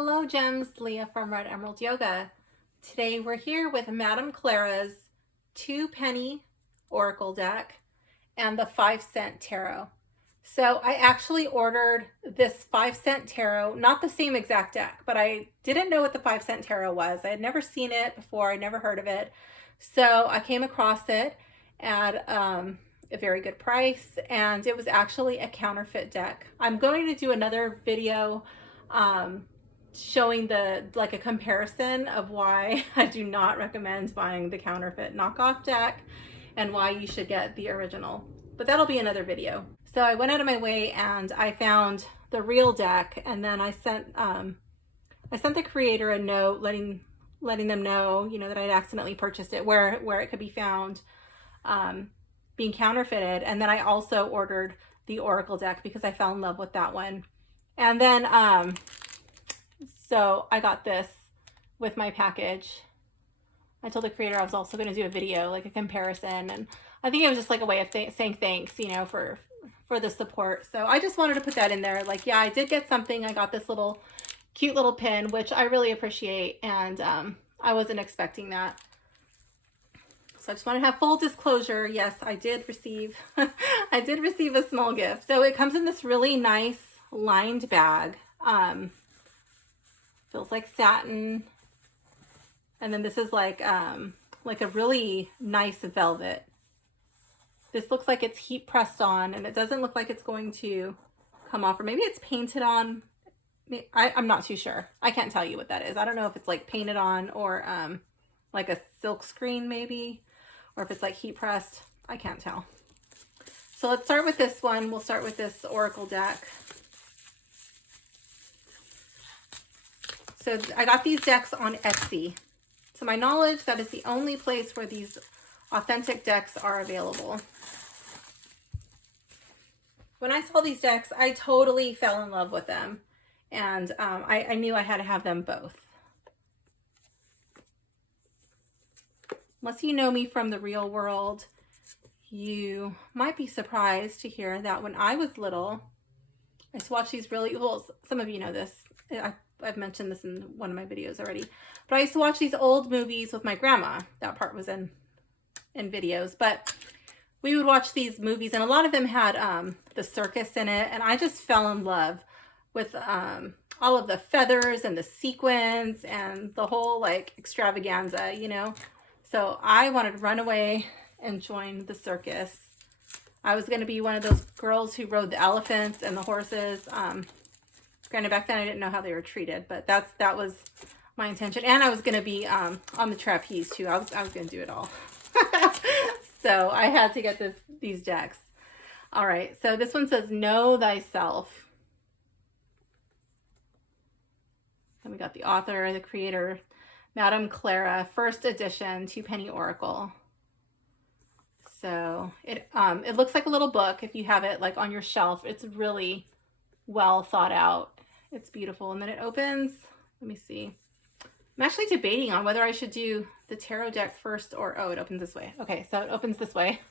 Hello Gems, Leah from Red Emerald Yoga. Today we're here with Madam Clara's 2-penny Oracle deck and the 5-cent tarot. So I actually ordered this 5-cent tarot, not the same exact deck, but I didn't know what the 5-cent tarot was. I had never seen it before, I'd never heard of it. So I came across it at a very good price, and it was actually a counterfeit deck. I'm going to do another video showing a comparison of why I do not recommend buying the counterfeit knockoff deck and why you should get the original, but that'll be another video. So I went out of my way and I found the real deck, and then I sent the creator a note letting them know, that I'd accidentally purchased it, where it could be found being counterfeited. And then I also ordered the Oracle deck because I fell in love with that one. And then so I got this with my package. I told the creator I was also going to do a video, like a comparison, and I think it was just like a way of saying thanks, for the support. So I just wanted to put that in there. Like, yeah, I did get something. I got this cute little pin, which I really appreciate, and I wasn't expecting that. So I just want to have full disclosure. Yes, I did receive I did receive a small gift. So it comes in this really nice lined bag. Feels like satin. And then this is like a really nice velvet. This looks like it's heat pressed on, and it doesn't look like it's going to come off, or maybe it's painted on. I'm not too sure. I can't tell you what that is. I don't know if it's like painted on or like a silk screen maybe, or if it's like heat pressed. I can't tell. So let's start with this one. We'll start with this Oracle deck. So I got these decks on Etsy. To my knowledge, that is the only place where these authentic decks are available. When I saw these decks, I totally fell in love with them. And I knew I had to have them both. Unless you know me from the real world, you might be surprised to hear that when I was little, I used to watch these some of you know this. I've mentioned this in one of my videos already, but I used to watch these old movies with my grandma. That part was in videos, but we would watch these movies, and a lot of them had the circus in it, and I just fell in love with all of the feathers and the sequins and the whole extravaganza, So I wanted to run away and join the circus. I was going to be one of those girls who rode the elephants and the horses. Granted, back then I didn't know how they were treated, but that was my intention. And I was going to be on the trapeze too. I was going to do it all. So I had to get these decks. All right. So this one says, "Know thyself." And we got the author, the creator, Madam Clara, first edition, 2-penny Oracle. So it looks like a little book if you have it on your shelf. It's really well thought out. It's beautiful. And then it opens. Let me see. I'm actually debating on whether I should do the tarot deck first or, oh, it opens this way. Okay, so it opens this way.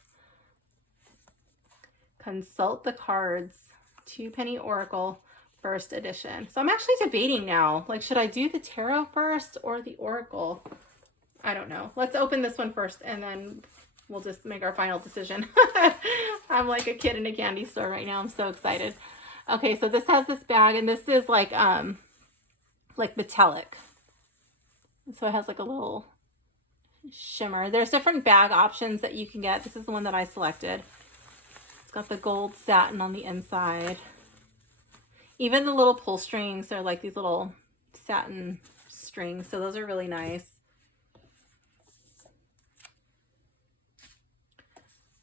Consult the cards, 2-penny Oracle, first edition. So I'm actually debating now, should I do the tarot first or the Oracle? I don't know. Let's open this one first, and then we'll just make our final decision. I'm like a kid in a candy store right now. I'm so excited. Okay, so this has this bag, and this is like metallic. So it has a little shimmer. There's different bag options that you can get. This is the one that I selected. It's got the gold satin on the inside. Even the little pull strings are like these little satin strings, so those are really nice.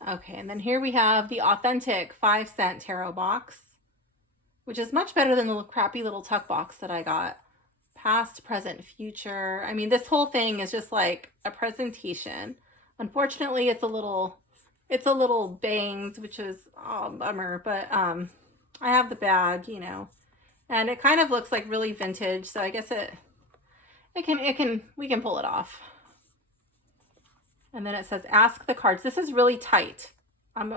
Okay, and then here we have the authentic 5-cent tarot box, which is much better than the crappy little tuck box that I got. Past, present, future. I mean, this whole thing is just like a presentation. Unfortunately, it's a little banged, which is a bummer, but I have the bag, and it kind of looks like really vintage, so I guess we can pull it off. And then it says, "Ask the cards." This is really tight. I'm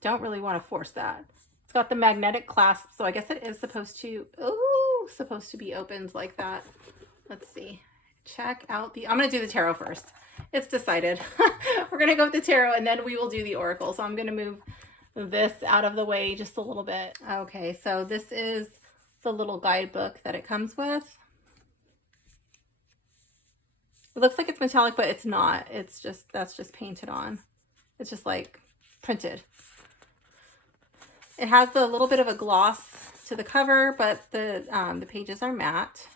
don't really want to force that. It's got the magnetic clasp, so I guess it is supposed to, ooh, supposed to be opened like that. Let's see. Check out the, I'm going to do the tarot first. It's decided. We're going to go with the tarot and then we will do the oracle. So I'm going to move this out of the way just a little bit. Okay, so this is the little guidebook that it comes with. It looks like it's metallic, but it's not. It's just, that's just painted on. It's just like printed. It has a little bit of a gloss to the cover, but the pages are matte.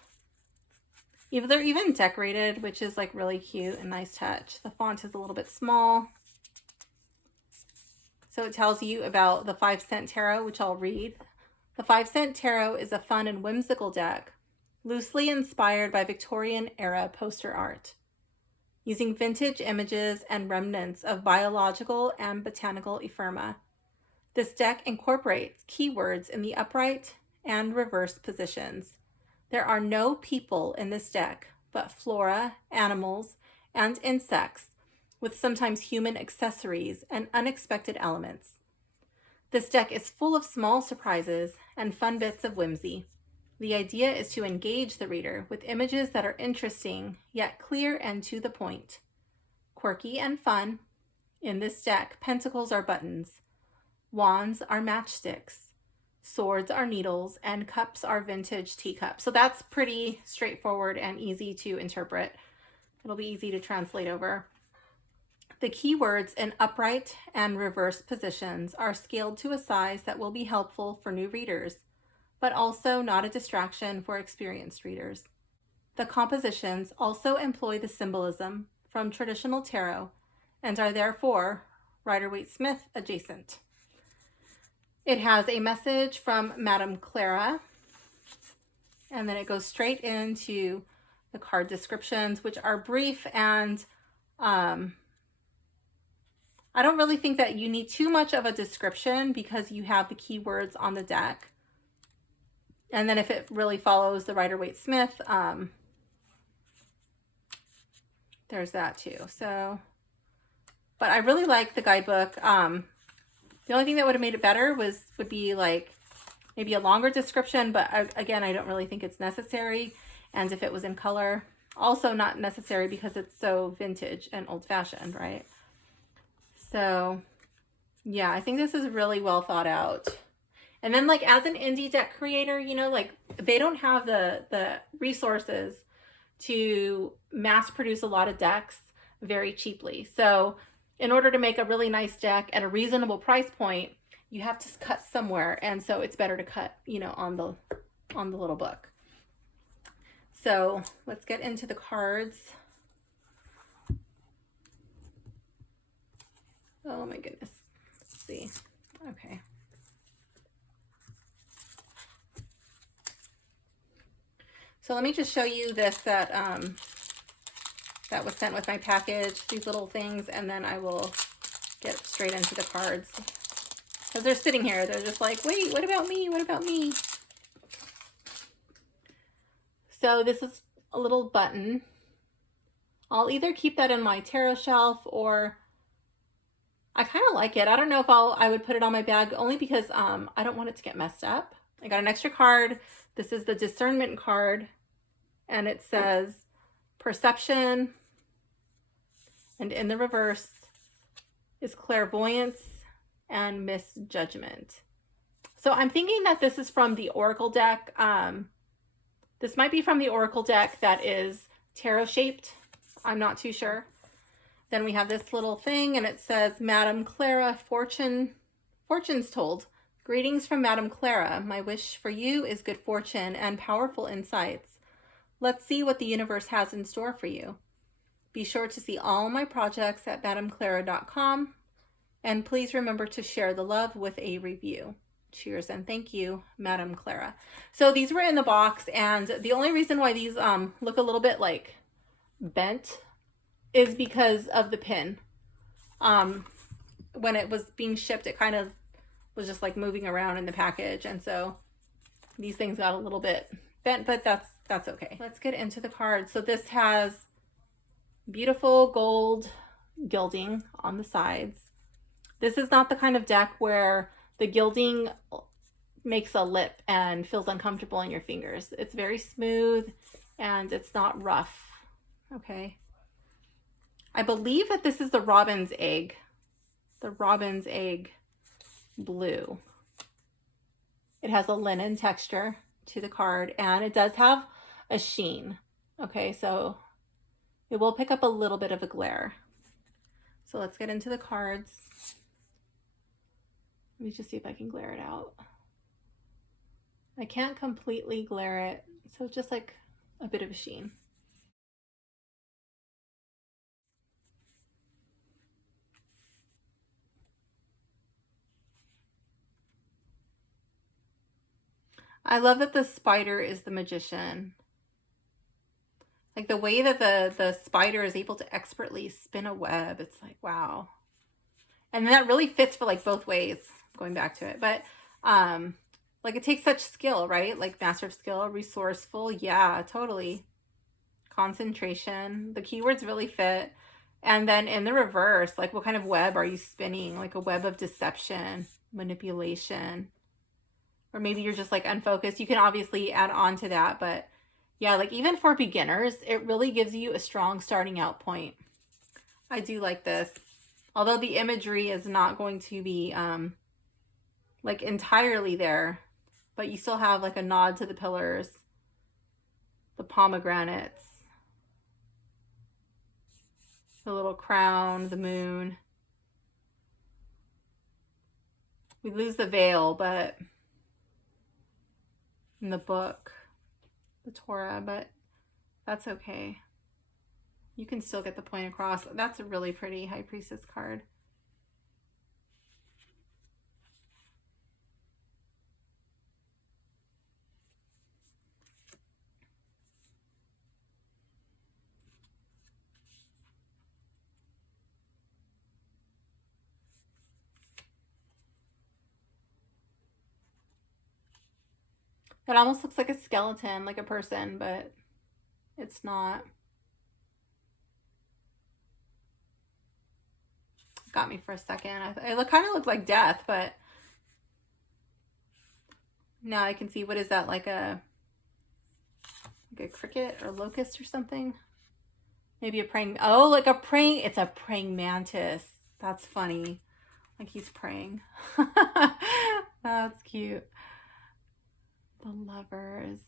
They're even decorated, which is like really cute and nice touch. The font is a little bit small. So it tells you about the 5-cent tarot, which I'll read. The 5-cent tarot is a fun and whimsical deck, loosely inspired by Victorian era poster art, using vintage images and remnants of biological and botanical ephemera. This deck incorporates keywords in the upright and reverse positions. There are no people in this deck, but flora, animals, and insects, with sometimes human accessories and unexpected elements. This deck is full of small surprises and fun bits of whimsy. The idea is to engage the reader with images that are interesting, yet clear and to the point. Quirky and fun. In this deck, pentacles are buttons, wands are matchsticks, swords are needles, and cups are vintage teacups. So that's pretty straightforward and easy to interpret. It'll be easy to translate over. The keywords in upright and reverse positions are scaled to a size that will be helpful for new readers, but also not a distraction for experienced readers. The compositions also employ the symbolism from traditional tarot and are therefore Rider-Waite-Smith adjacent. It has a message from Madam Clara, and then it goes straight into the card descriptions, which are brief, and I don't really think that you need too much of a description because you have the keywords on the deck. And then if it really follows the Rider-Waite-Smith, there's that too. So, but I really like the guidebook. The only thing that would have made it better would be like maybe a longer description, but again, I don't really think it's necessary. And if it was in color, also not necessary because it's so vintage and old-fashioned, right? So yeah, I think this is really well thought out. And then like as an indie deck creator, you know, like they don't have the resources to mass produce a lot of decks very cheaply. So in order to make a really nice deck at a reasonable price point, you have to cut somewhere. And so it's better to cut, you know, on the little book. So let's get into the cards. Oh my goodness. Let's see. Okay. So let me just show you this that was sent with my package, these little things, and then I will get straight into the cards. Because they're sitting here, they're just like, wait, what about me? What about me? So this is a little button. I'll either keep that in my tarot shelf, or I kind of like it. I don't know if I would put it on my bag, only because I don't want it to get messed up. I got an extra card. This is the Discernment card, and it says perception, and in the reverse is clairvoyance and misjudgment. So I'm thinking that this is from the Oracle deck. This might be from the Oracle deck that is tarot shaped. I'm not too sure. Then we have this little thing, and it says, Madam Clara, fortune's told. Greetings from Madam Clara. My wish for you is good fortune and powerful insights. Let's see what the universe has in store for you. Be sure to see all my projects at madamclara.com, and please remember to share the love with a review. Cheers and thank you, Madam Clara. So these were in the box, and the only reason why these look a little bit like bent is because of the pin. When it was being shipped, it kind of was just like moving around in the package, and so these things got a little bit bent, but that's okay. Let's get into the cards. So this has beautiful gold gilding on the sides. This is not the kind of deck where the gilding makes a lip and feels uncomfortable in your fingers. It's very smooth and it's not rough. Okay. I believe that this is the robin's egg. The robin's egg blue. It has a linen texture to the card and it does have a sheen. Okay, so it will pick up a little bit of a glare. So let's get into the cards. Let me just see if I can glare it out. I can't completely glare it, so just like a bit of a sheen. I love that the spider is the magician. Like the way that the spider is able to expertly spin a web, it's like, wow. And that really fits for like both ways, going back to it. But like it takes such skill, right? Like master of skill, resourceful. Yeah, totally. Concentration. The keywords really fit. And then in the reverse, like what kind of web are you spinning? Like a web of deception, manipulation, or maybe you're just like unfocused. You can obviously add on to that, but yeah, like even for beginners, it really gives you a strong starting out point. I do like this. Although the imagery is not going to be like entirely there, but you still have like a nod to the pillars, the pomegranates, the little crown, the moon. We lose the veil, but in the book, the Torah, but that's okay. You can still get the point across. That's a really pretty High Priestess card. It almost looks like a skeleton, like a person, but it's not. Got me for a second. It kind of looked like death, but now I can see, what is that, like a cricket or locust or something? Maybe a praying, oh, like a praying, it's a praying mantis. That's funny. Like he's praying. That's cute. The Lovers.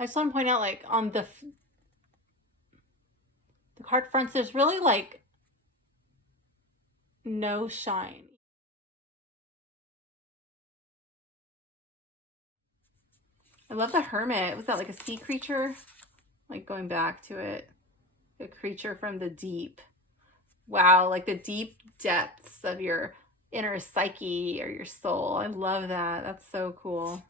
I just want to point out, like on the card fronts, there's really like no shine. I love the Hermit. Was that like a sea creature? Like going back to it, a creature from the deep. Wow, like the deep depths of your inner psyche or your soul. I love that. That's so cool.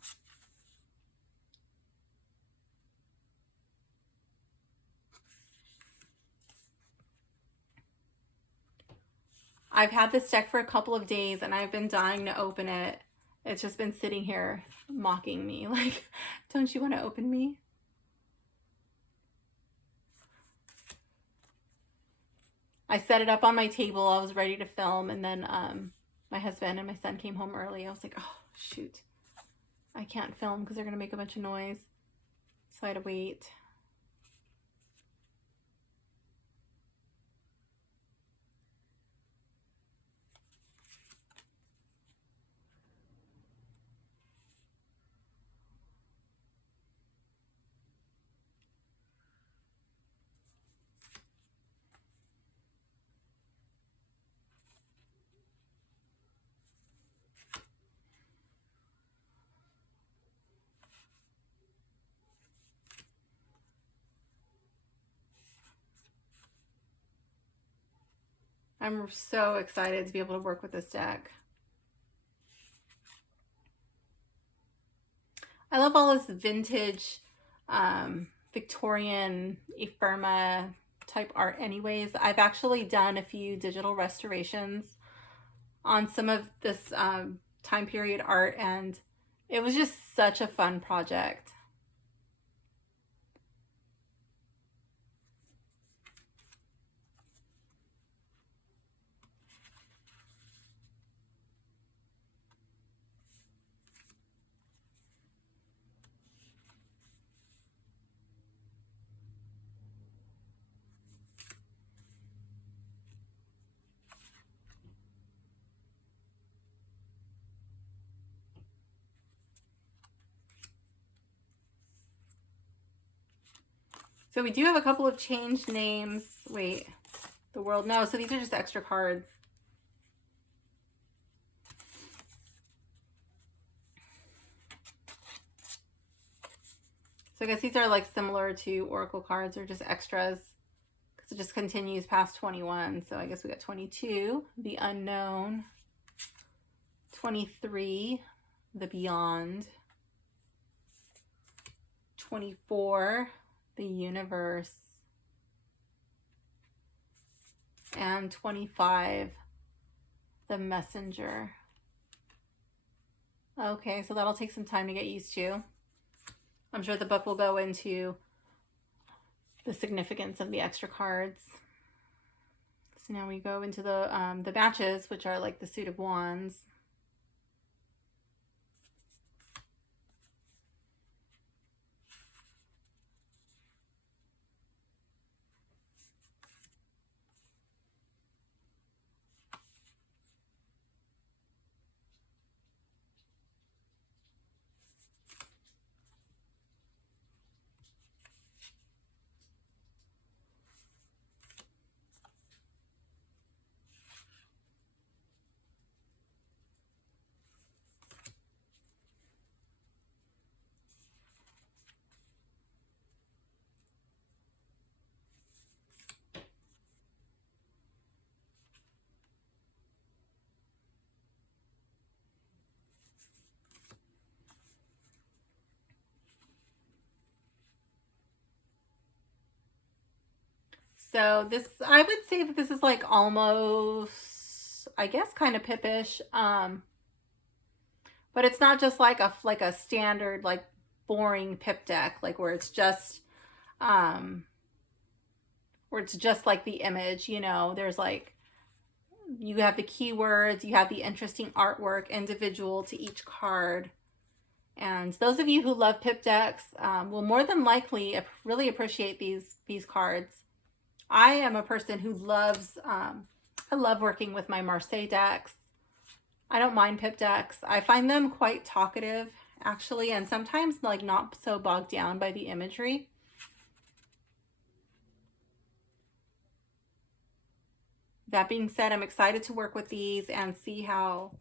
I've had this deck for a couple of days and I've been dying to open it. It's just been sitting here mocking me. Like, don't you want to open me? I set it up on my table. I was ready to film, and then my husband and my son came home early. I was like, oh, shoot. I can't film because they're going to make a bunch of noise. So I had to wait. I'm so excited to be able to work with this deck. I love all this vintage Victorian ephemera type art anyways. I've actually done a few digital restorations on some of this time period art, and it was just such a fun project. So we do have a couple of changed names. Wait, the world, no, so these are just extra cards. So I guess these are like similar to Oracle cards, or just extras, because it just continues past 21. So I guess we got 22, the unknown, 23, the beyond, 24, the universe, and 25, the messenger. Okay, so that'll take some time to get used to. I'm sure the book will go into the significance of the extra cards. So now we go into the matches, which are like the Suit of Wands. So this, I would say that this is like almost, I guess, kind of Pippish. But it's not just like a standard, like boring Pip deck, like where it's just like the image, you know, there's like, you have the keywords, you have the interesting artwork individual to each card. And those of you who love Pip decks will more than likely really appreciate these cards. I am a person who loves, I love working with my Marseille decks. I don't mind Pip decks. I find them quite talkative, actually, and sometimes like not so bogged down by the imagery. That being said, I'm excited to work with these and see how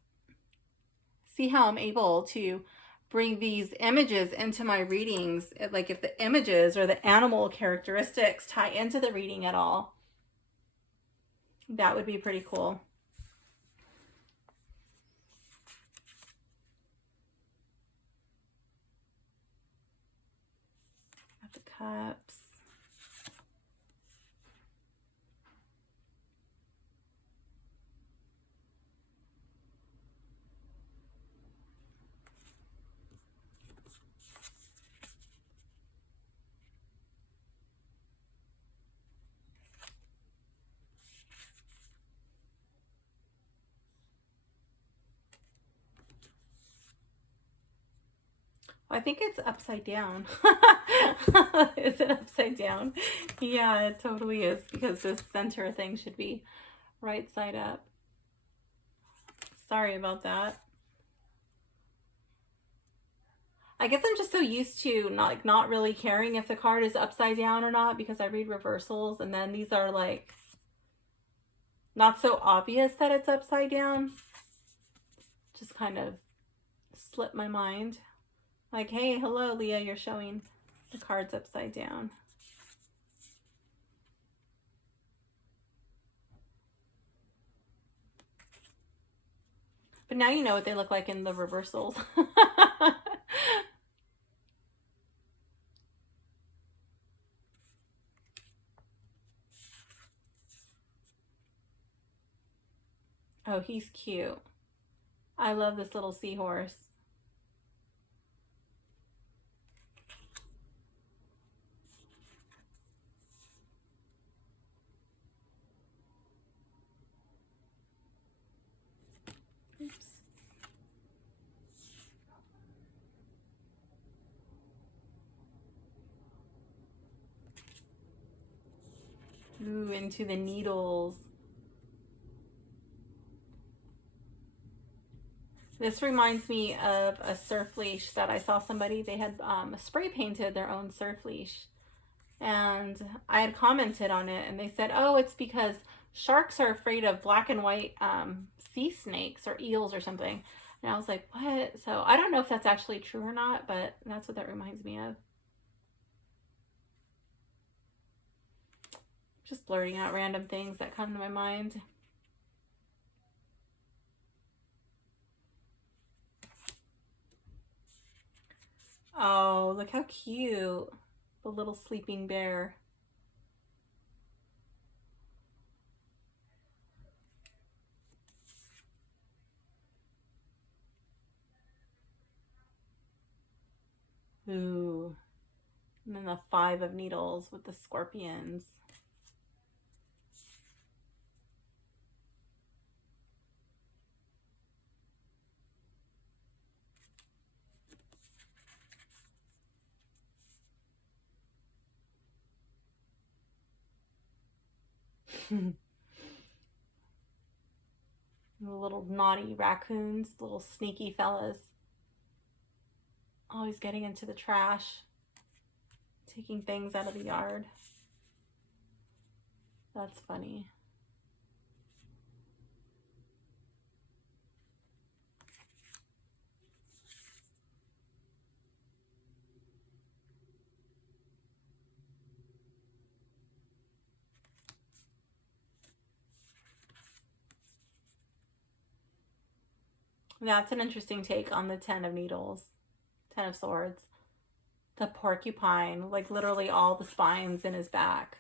I'm able to bring these images into my readings, like if the images or the animal characteristics tie into the reading at all. That would be pretty cool. Got the cups. I think it's upside down. Is it upside down? Yeah, it totally is, because this center thing should be right side up. Sorry about that. I guess I'm just so used to not really caring if the card is upside down or not, because I read reversals, and then these are like not so obvious that it's upside down. Just kind of slipped my mind. Like, hey, hello, Leah, you're showing the cards upside down. But now you know what they look like in the reversals. Oh, he's cute. I love this little seahorse. Oops. Ooh, into the needles. This reminds me of a surf leash that I saw somebody, they had spray painted their own surf leash. And I had commented on it and they said, oh, it's because sharks are afraid of black and white sea snakes or eels or something. And I was like, what? So I don't know if that's actually true or not, but that's what that reminds me of. Just blurting out random things that come to my mind. Oh, look how cute. The little sleeping bear. Ooh. And then the 5 of needles with the scorpions. The little naughty raccoons, little sneaky fellas. Always getting into the trash, taking things out of the yard. That's funny. That's an interesting take on the 10 of needles, 10 of swords. The porcupine, like literally all the spines in his back.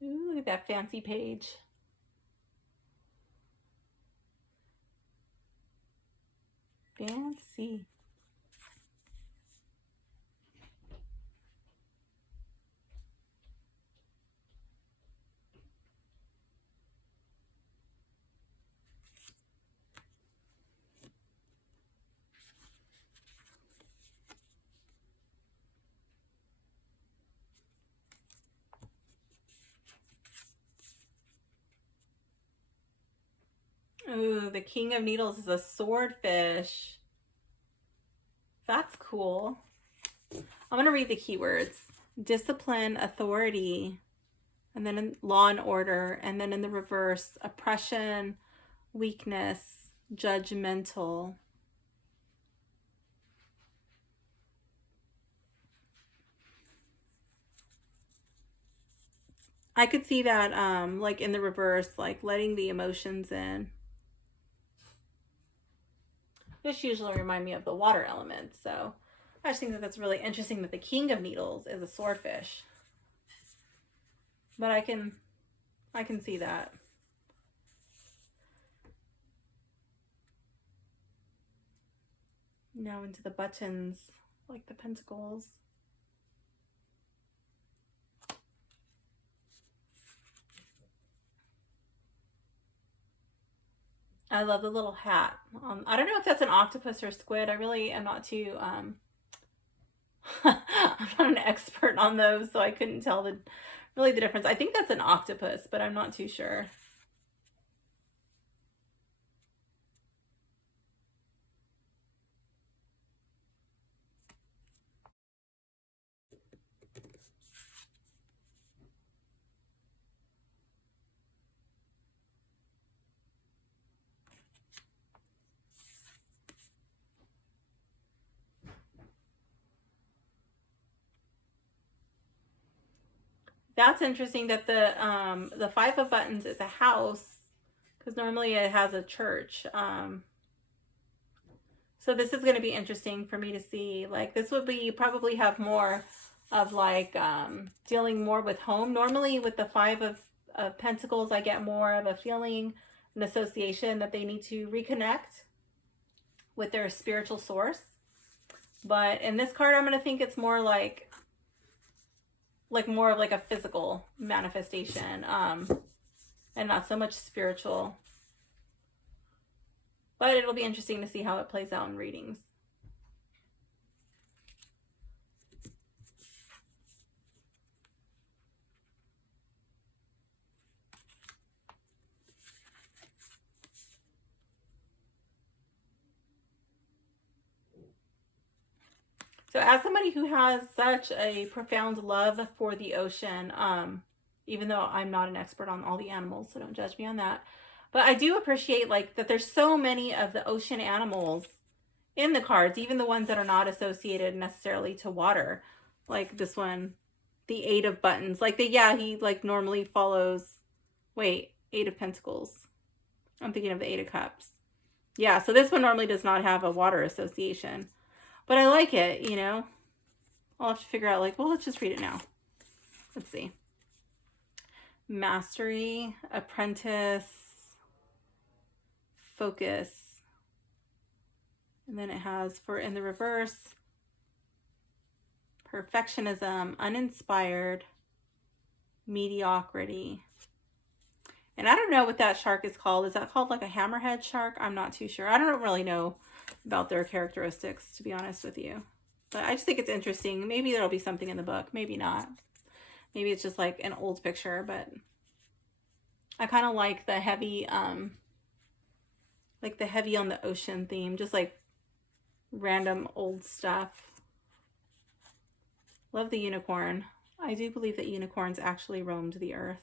Ooh, look at that fancy page. Fancy. Ooh, the King of Needles is a swordfish. That's cool. I'm going to read the keywords. Discipline, authority, and then in law and order, and then in the reverse, oppression, weakness, judgmental. I could see that like in the reverse, like letting the emotions in. This usually remind me of the water element, so I just think that that's really interesting that the King of Needles is a swordfish. But I can see that. Now into the buttons, like the pentacles. I love the little hat. I don't know if that's an octopus or squid. I really am not too, I'm not an expert on those, so I couldn't tell really the difference. I think that's an octopus, but I'm not too sure. That's interesting that the 5 of buttons is a house, because normally it has a church. So this is going to be interesting for me to see. Like this would be probably have more of like dealing more with home. Normally with the Five of Pentacles, I get more of a feeling, an association that they need to reconnect with their spiritual source. But in this card, I'm going to think it's more like more of like a physical manifestation, and not so much spiritual. But it'll be interesting to see how it plays out in readings. So as somebody who has such a profound love for the ocean, even though I'm not an expert on all the animals, so don't judge me on that, but I do appreciate like that there's so many of the ocean animals in the cards, even the ones that are not associated necessarily to water. Like this one, the Eight of Buttons. Like he like normally follows, wait, Eight of Pentacles. I'm thinking of the Eight of Cups. Yeah, so this one normally does not have a water association. But I like it, you know. I'll have to figure out like, well, let's just read it now. Let's see. Mastery, apprentice, focus. And then it has, for in the reverse, perfectionism, uninspired, mediocrity. And I don't know what that shark is called. Is that called like a hammerhead shark? I'm not too sure. I don't really know about their characteristics, to be honest with you. But I just think it's interesting. Maybe there'll be something in the book. Maybe not. Maybe it's just like an old picture, but I kind of like the heavy, like the heavy on the ocean theme, just like random old stuff. Love the unicorn. I do believe that unicorns actually roamed the earth,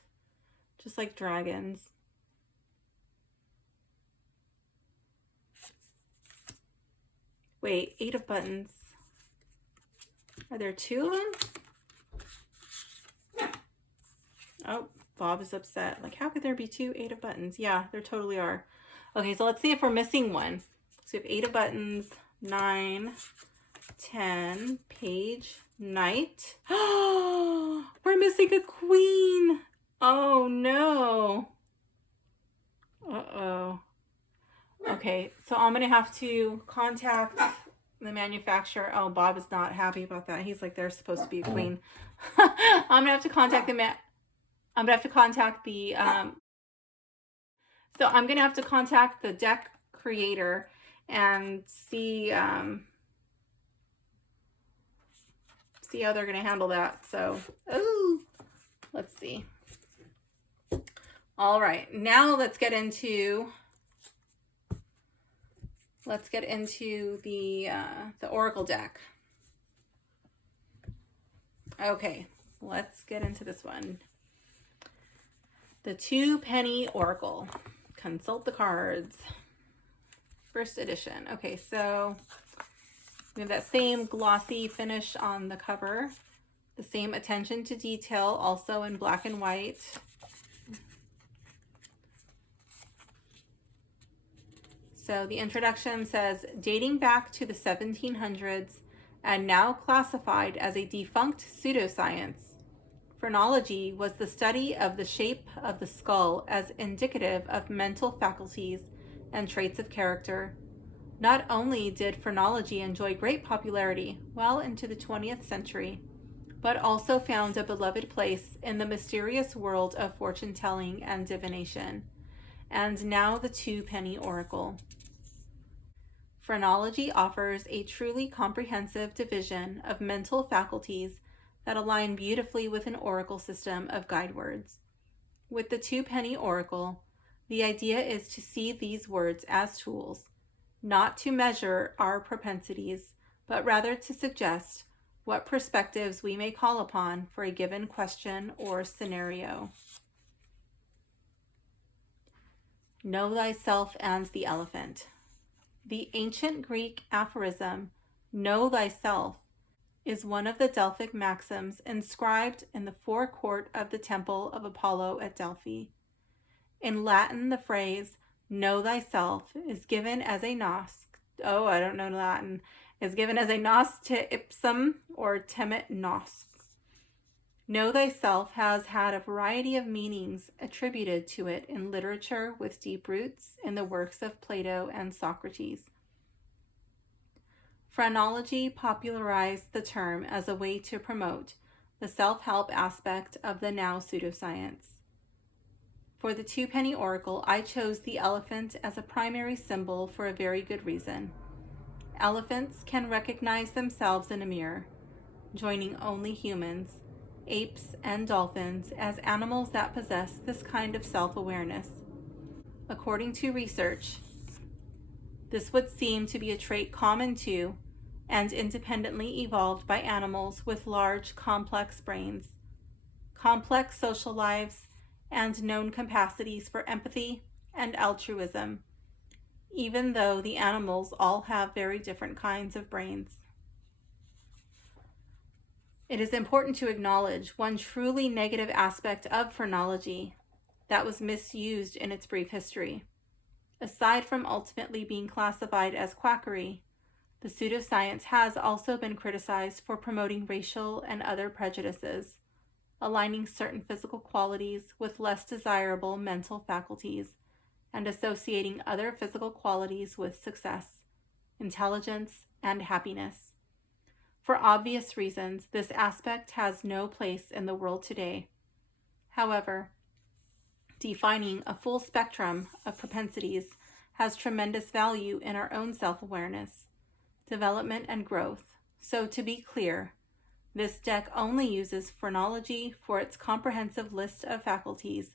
just like dragons. Wait, Eight of Buttons. Are there two of them? Oh, Bob is upset. Like, how could there be two Eight of Buttons? Yeah, there totally are. Okay, so let's see if we're missing one. So we have Eight of Buttons, 9, 10, Page, Knight. Oh, we're missing a Queen. Oh, no. Uh-oh. Okay, so I'm going to have to contact the manufacturer. Oh, Bob is not happy about that. He's like, there's supposed to be a queen. I'm going to have to contact the I'm going to have to contact the, so I'm going to have to contact the deck creator and see how they're going to handle that. So, ooh, let's see. All right, now let's get into the Oracle deck. Okay, let's get into this one. The Two Penny Oracle. Consult the cards. First edition. Okay, so we have that same glossy finish on the cover. The same attention to detail, also in black and white. So the introduction says, dating back to the 1700s and now classified as a defunct pseudoscience, phrenology was the study of the shape of the skull as indicative of mental faculties and traits of character. Not only did phrenology enjoy great popularity well into the 20th century, but also found a beloved place in the mysterious world of fortune-telling and divination. And now the Two Penny Oracle. Phrenology offers a truly comprehensive division of mental faculties that align beautifully with an oracle system of guide words. With the Two Penny Oracle, the idea is to see these words as tools, not to measure our propensities, but rather to suggest what perspectives we may call upon for a given question or scenario. Know thyself and the elephant. The ancient Greek aphorism, know thyself, is one of the Delphic maxims inscribed in the forecourt of the Temple of Apollo at Delphi. In Latin, the phrase, know thyself, is given as a oh, I don't know Latin, is given as a nos te ipsum or temet nos. Know thyself has had a variety of meanings attributed to it in literature with deep roots in the works of Plato and Socrates. Phrenology popularized the term as a way to promote the self-help aspect of the now pseudoscience. For the two-penny oracle, I chose the elephant as a primary symbol for a very good reason. Elephants can recognize themselves in a mirror, joining only humans, apes, and dolphins as animals that possess this kind of self-awareness. According to research, this would seem to be a trait common to and independently evolved by animals with large, complex brains, complex social lives, and known capacities for empathy and altruism, even though the animals all have very different kinds of brains. It is important to acknowledge one truly negative aspect of phrenology that was misused in its brief history. Aside from ultimately being classified as quackery, the pseudoscience has also been criticized for promoting racial and other prejudices, aligning certain physical qualities with less desirable mental faculties, and associating other physical qualities with success, intelligence, and happiness. For obvious reasons, this aspect has no place in the world today. However, defining a full spectrum of propensities has tremendous value in our own self-awareness, development, and growth. So to be clear, this deck only uses phrenology for its comprehensive list of faculties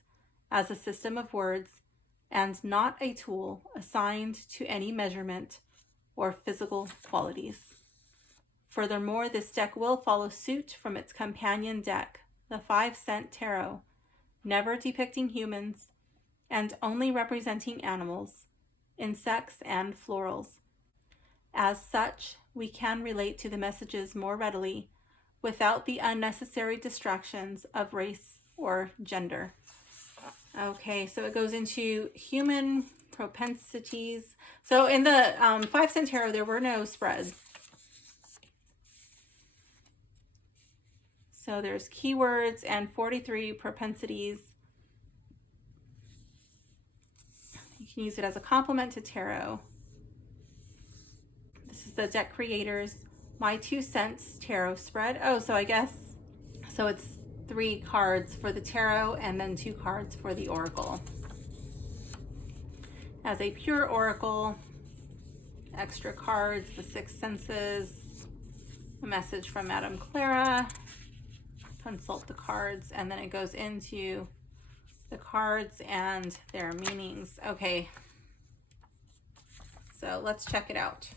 as a system of words and not a tool assigned to any measurement or physical qualities. Furthermore, this deck will follow suit from its companion deck, the 5-cent tarot, never depicting humans and only representing animals, insects, and florals. As such, we can relate to the messages more readily without the unnecessary distractions of race or gender. Okay, so it goes into human propensities. So in the 5-cent tarot, there were no spreads. So there's keywords and 43 propensities. You can use it as a complement to tarot. This is the deck creators, my 2 cents tarot spread. Oh, so I guess, so it's 3 cards for the tarot and then 2 cards for the oracle. As a pure oracle, extra cards, the 6 senses, a message from Madam Clara, consult the cards, and then it goes into the cards and their meanings. Okay, so let's check it out.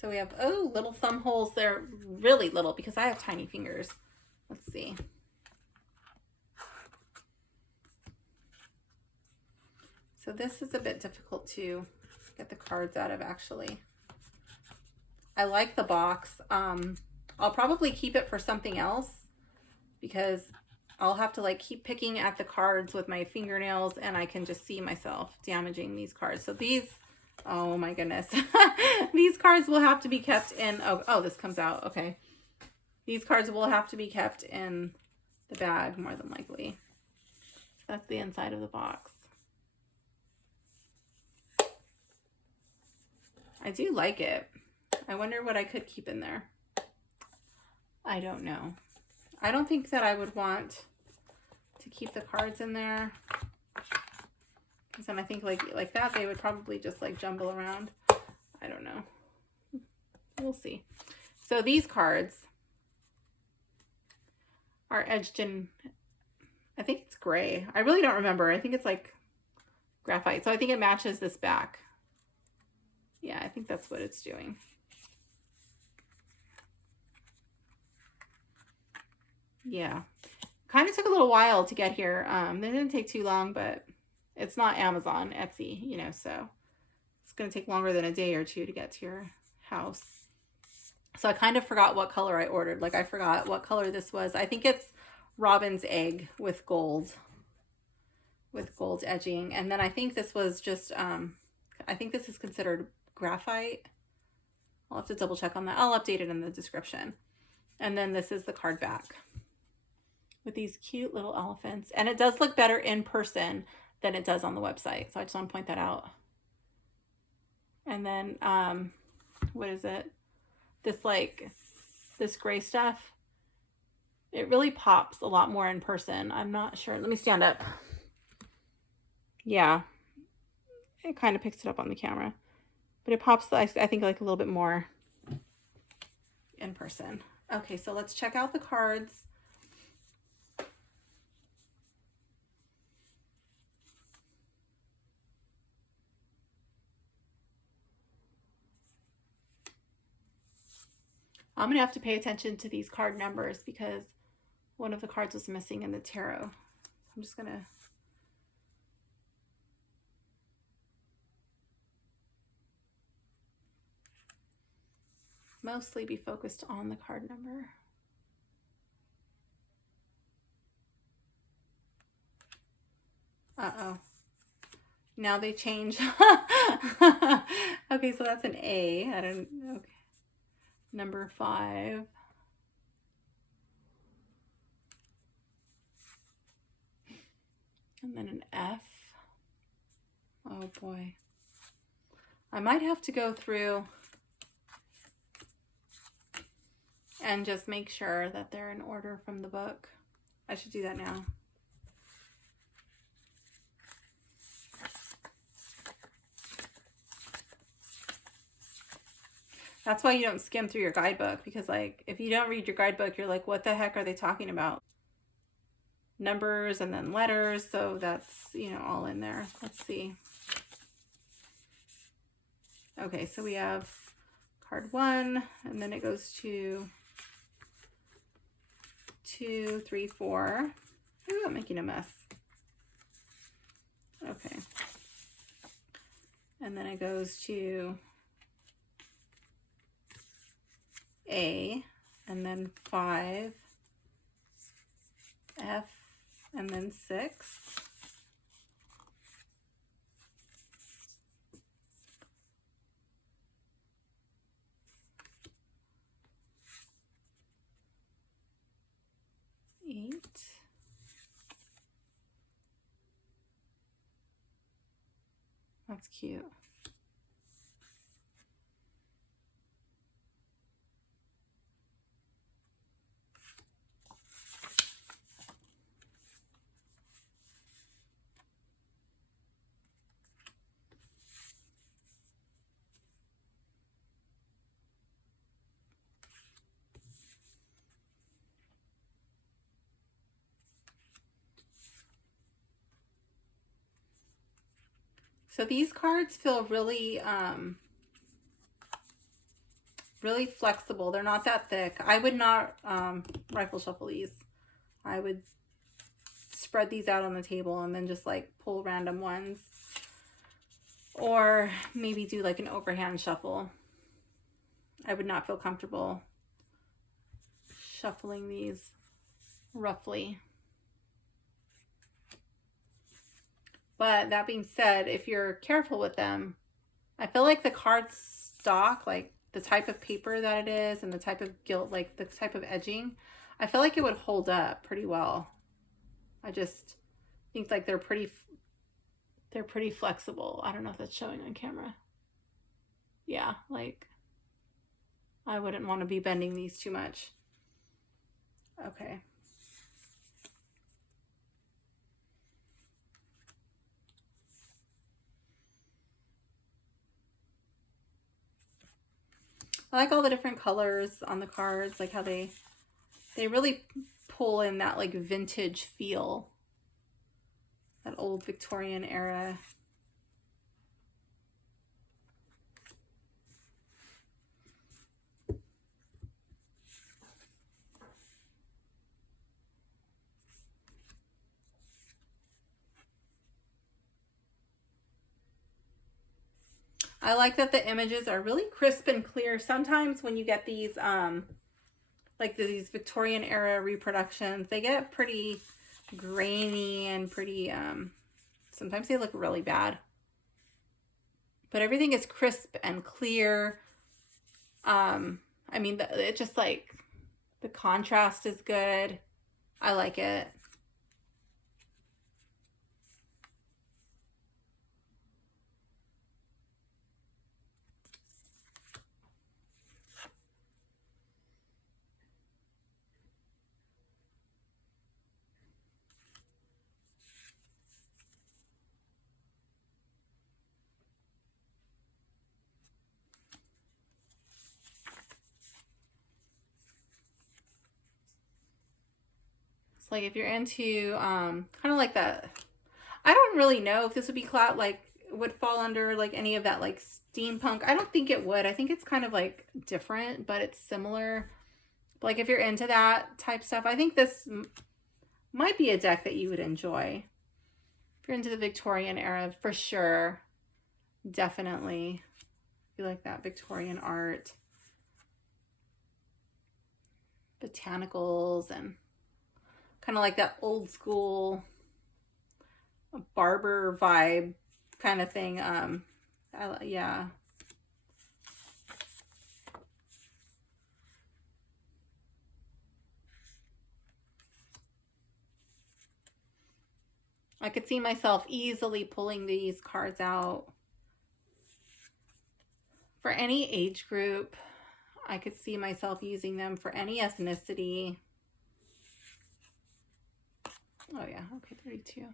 So we have, oh, little thumb holes. They're really little because I have tiny fingers. Let's see. So this is a bit difficult to get the cards out of, actually. I like the box. I'll probably keep it for something else because I'll have to like keep picking at the cards with my fingernails and I can just see myself damaging these cards. So these, oh my goodness. These cards will have to be kept in, oh, this comes out. Okay. These cards will have to be kept in the bag more than likely. So that's the inside of the box. I do like it. I wonder what I could keep in there. I don't know. I don't think that I would want to keep the cards in there. Because then I think like that, they would probably just like jumble around. I don't know. We'll see. So these cards are edged in, I think it's gray. I really don't remember. I think it's like graphite. So I think it matches this back. Yeah, I think that's what it's doing. Yeah, kind of took a little while to get here. It didn't take too long, but it's not Amazon, Etsy, you know, so it's going to take longer than a day or two to get to your house. So I kind of forgot what color I ordered. Like I forgot what color this was. I think it's robin's egg with gold edging. And then I think this was just, I think this is considered graphite. I'll have to double check on that. I'll update it in the description. And then this is the card back with these cute little elephants. And it does look better in person than it does on the website. So I just want to point that out. And then, what is it? This gray stuff. It really pops a lot more in person. I'm not sure. Let me stand up. Yeah. It kind of picks it up on the camera. But it pops, I think, like a little bit more in person. Okay, so let's check out the cards. I'm going to have to pay attention to these card numbers because one of the cards was missing in the tarot. I'm just going to... mostly be focused on the card number. Uh-oh. Now they change. Okay, so that's an A. I don't... okay. Number 5. And then an F. Oh boy. I might have to go through and just make sure that they're in order from the book. I should do that now. That's why you don't skim through your guidebook, because like if you don't read your guidebook, you're like, what the heck are they talking about? Numbers and then letters, so that's, you know, all in there. Let's see. Okay, so we have card 1, and then it goes to 2, 3, 4. Ooh, I'm making a mess. Okay. And then it goes to A, and then 5, F, and then 6. That's cute. So these cards feel really, really flexible. They're not that thick. I would not rifle shuffle these. I would spread these out on the table and then just like pull random ones. Or maybe do like an overhand shuffle. I would not feel comfortable shuffling these roughly. But that being said, if you're careful with them, I feel like the card stock, like the type of paper that it is and the type of gilt, like the type of edging, I feel like it would hold up pretty well. I just think like they're pretty flexible. I don't know if that's showing on camera. Yeah, like I wouldn't want to be bending these too much. Okay. I like all the different colors on the cards, like how they really pull in that like vintage feel, that old Victorian era. I like that the images are really crisp and clear. Sometimes when you get these, like these Victorian era reproductions, they get pretty grainy and pretty, sometimes they look really bad. but everything is crisp and clear. I mean, it just like, the contrast is good. I like it. It's like if you're into kind of like that, I don't really know if this would be like would fall under like any of that like steampunk. I don't think it would. I think it's kind of like different, but it's similar. Like if you're into that type stuff, I think this might be a deck that you would enjoy. If you're into the Victorian era, for sure. Definitely. If you like that Victorian art. Botanicals and kind of like that old school barber vibe kind of thing. Yeah. I could see myself easily pulling these cards out for any age group. I could see myself using them for any ethnicity. Oh yeah, okay, 32.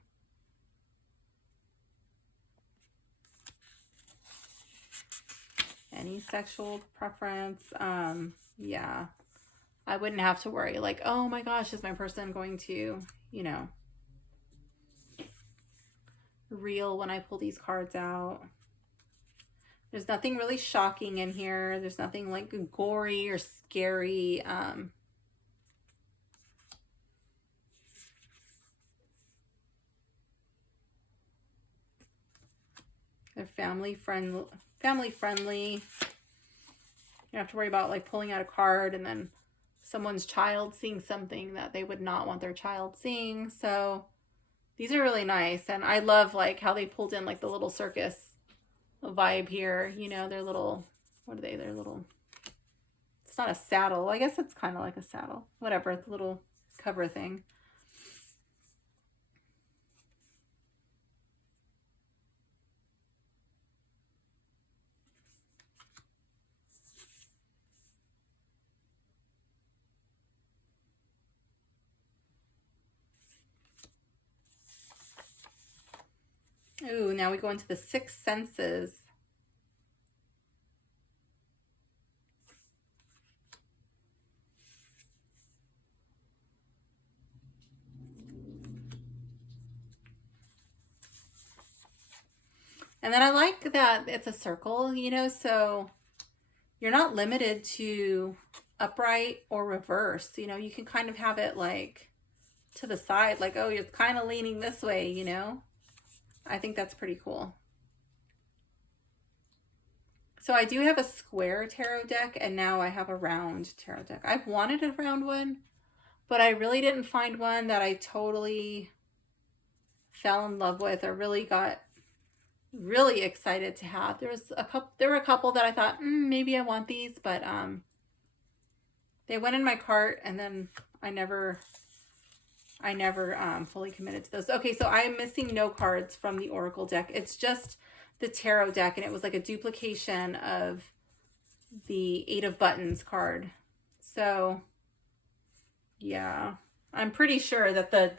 Any sexual preference. Yeah. I wouldn't have to worry like, oh my gosh, is my person going to, you know, reel when I pull these cards out. There's nothing really shocking in here. There's nothing like gory or scary. They're family friendly. You don't have to worry about like pulling out a card and then someone's child seeing something that they would not want their child seeing. So these are really nice. And I love like how they pulled in like the little circus vibe here. You know, their little, what are they? Their little, it's not a saddle. I guess it's kind of like a saddle. Whatever, the little cover thing. Ooh, now we go into the six senses. And then I like that it's a circle, you know, so you're not limited to upright or reverse. You know, you can kind of have it like to the side, like, oh, you're kind of leaning this way, you know. I think that's pretty cool. So I do have a square tarot deck, and now I have a round tarot deck. I've wanted a round one, but I really didn't find one that I totally fell in love with or really got really excited to have. There were a couple that I thought, maybe I want these, but they went in my cart, and then I never fully committed to those. Okay, so I'm missing no cards from the Oracle deck. It's just the tarot deck, and it was like a duplication of the 8 of Buttons card. So yeah, I'm pretty sure that the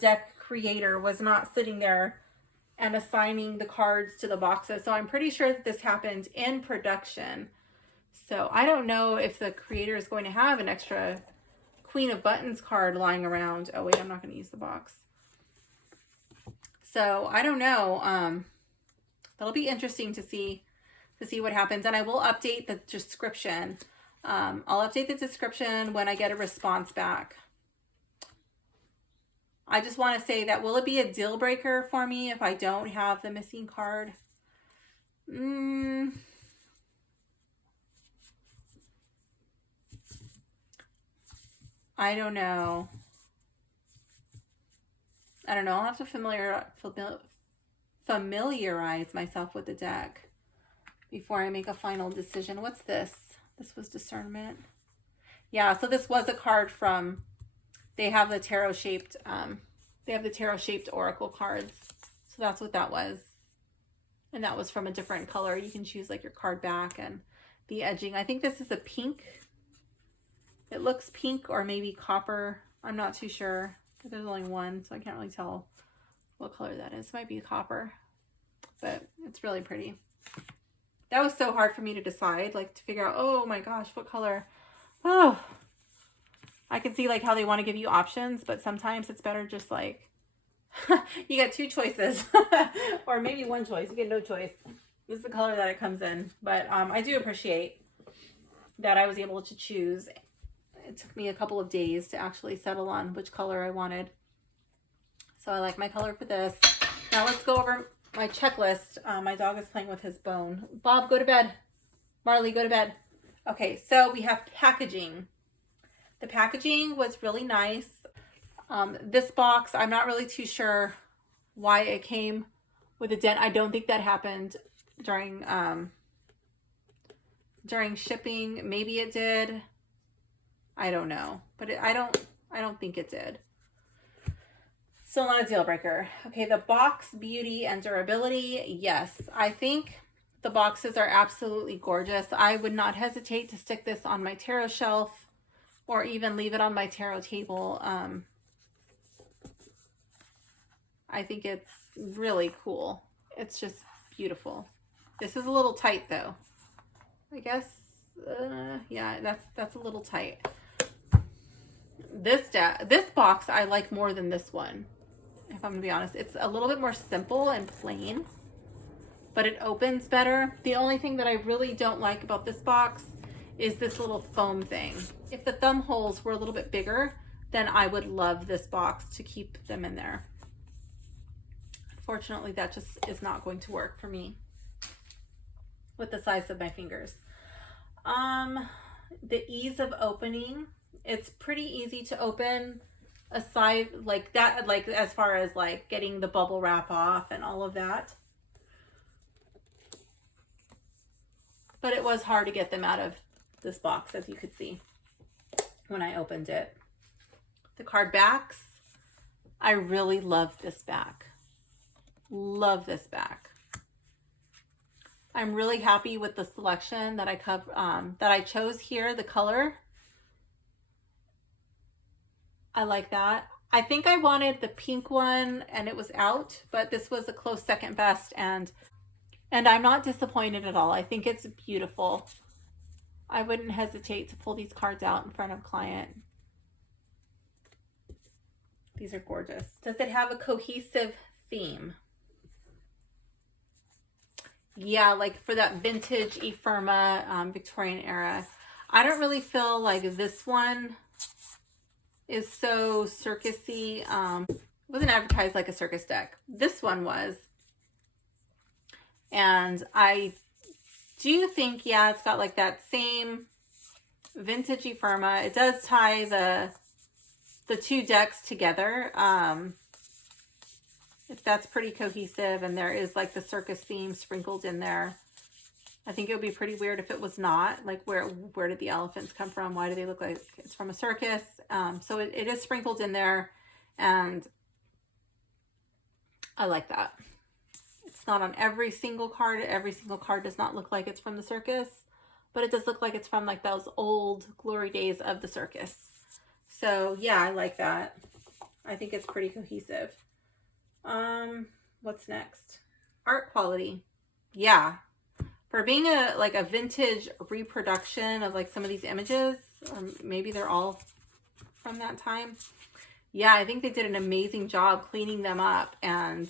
deck creator was not sitting there and assigning the cards to the boxes. So I'm pretty sure that this happened in production. So I don't know if the creator is going to have an extra Queen of Buttons card lying around. Oh wait, I'm not going to use the box. So I don't know. That'll be interesting to see what happens. And I will update the description. I'll update the description when I get a response back. I just want to say that, will it be a deal breaker for me if I don't have the missing card? I don't know. I'll have to familiarize myself with the deck before I make a final decision. What's this? This was Discernment. Yeah, so this was a card from, they have the tarot shaped, oracle cards. So that's what that was. And that was from a different color. You can choose like your card back and the edging. I think this is a pink. It looks pink or maybe copper. I'm not too sure. There's only one, so I can't really tell what color that is. It might be copper, but it's really pretty. That was so hard for me to decide, like to figure out, oh my gosh, what color? Oh, I can see like how they want to give you options, but sometimes it's better just like, you got two choices or maybe one choice. You get no choice. This is the color that it comes in. But I do appreciate that I was able to choose. It took me a couple of days to actually settle on which color I wanted. So I like my color for this. Now let's go over my checklist. My dog is playing with his bone. Bob, go to bed. Marley, go to bed. Okay, so we have packaging. The packaging was really nice. This box, I'm not really too sure why it came with a dent. I don't think that happened during shipping. Maybe it did. I don't know, but I don't think it did. Still not a deal breaker. Okay, the box beauty and durability. Yes, I think the boxes are absolutely gorgeous. I would not hesitate to stick this on my tarot shelf or even leave it on my tarot table. I think it's really cool. It's just beautiful. This is a little tight though. I guess, yeah, that's a little tight. This box I like more than this one, if I'm gonna be honest. It's a little bit more simple and plain, but it opens better. The only thing that I really don't like about this box is this little foam thing. If the thumb holes were a little bit bigger, then I would love this box to keep them in there. Unfortunately, that just is not going to work for me with the size of my fingers. The ease of opening, it's pretty easy to open, aside like that, like as far as like getting the bubble wrap off and all of that. But it was hard to get them out of this box, as you could see when I opened it. The card backs, I really love this back. Love this back. I'm really happy with the selection that I chose here. The color, I like that. I think I wanted the pink one and it was out, but this was a close second best, and I'm not disappointed at all. I think it's beautiful. I wouldn't hesitate to pull these cards out in front of a client. These are gorgeous. Does it have a cohesive theme? Yeah, like for that vintage Ephirma Victorian era. I don't really feel like this one is so circusy. It wasn't advertised like a circus deck. This one was. And I do think, yeah, it's got like that same vintage Ephirma. It does tie the two decks together. If that's pretty cohesive, and there is like the circus theme sprinkled in there. I think it would be pretty weird if it was not. Like where did the elephants come from? Why do they look like it's from a circus? So it is sprinkled in there, and I like that. It's not on every single card. Every single card does not look like it's from the circus, but it does look like it's from like those old glory days of the circus. So yeah, I like that. I think it's pretty cohesive. What's next? Art quality. Yeah. For being a vintage reproduction of like some of these images, or maybe they're all from that time. Yeah, I think they did an amazing job cleaning them up and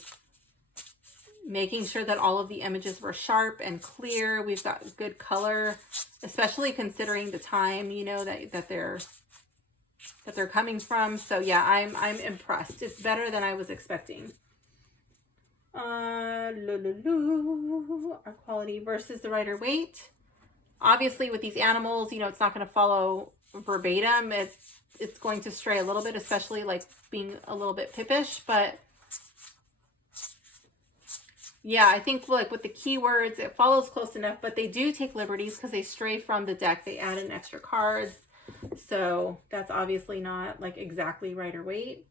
making sure that all of the images were sharp and clear. We've got good color, especially considering the time, you know, that they're coming from. So yeah, I'm impressed. It's better than I was expecting. Our quality versus the Rider Waite. Obviously with these animals, you know, it's not going to follow verbatim. It's going to stray a little bit, especially like being a little bit pippish, but Yeah, I think like with the keywords, it follows close enough, but they do take liberties because they stray from the deck. They add in extra cards. So that's obviously not like exactly right or weight.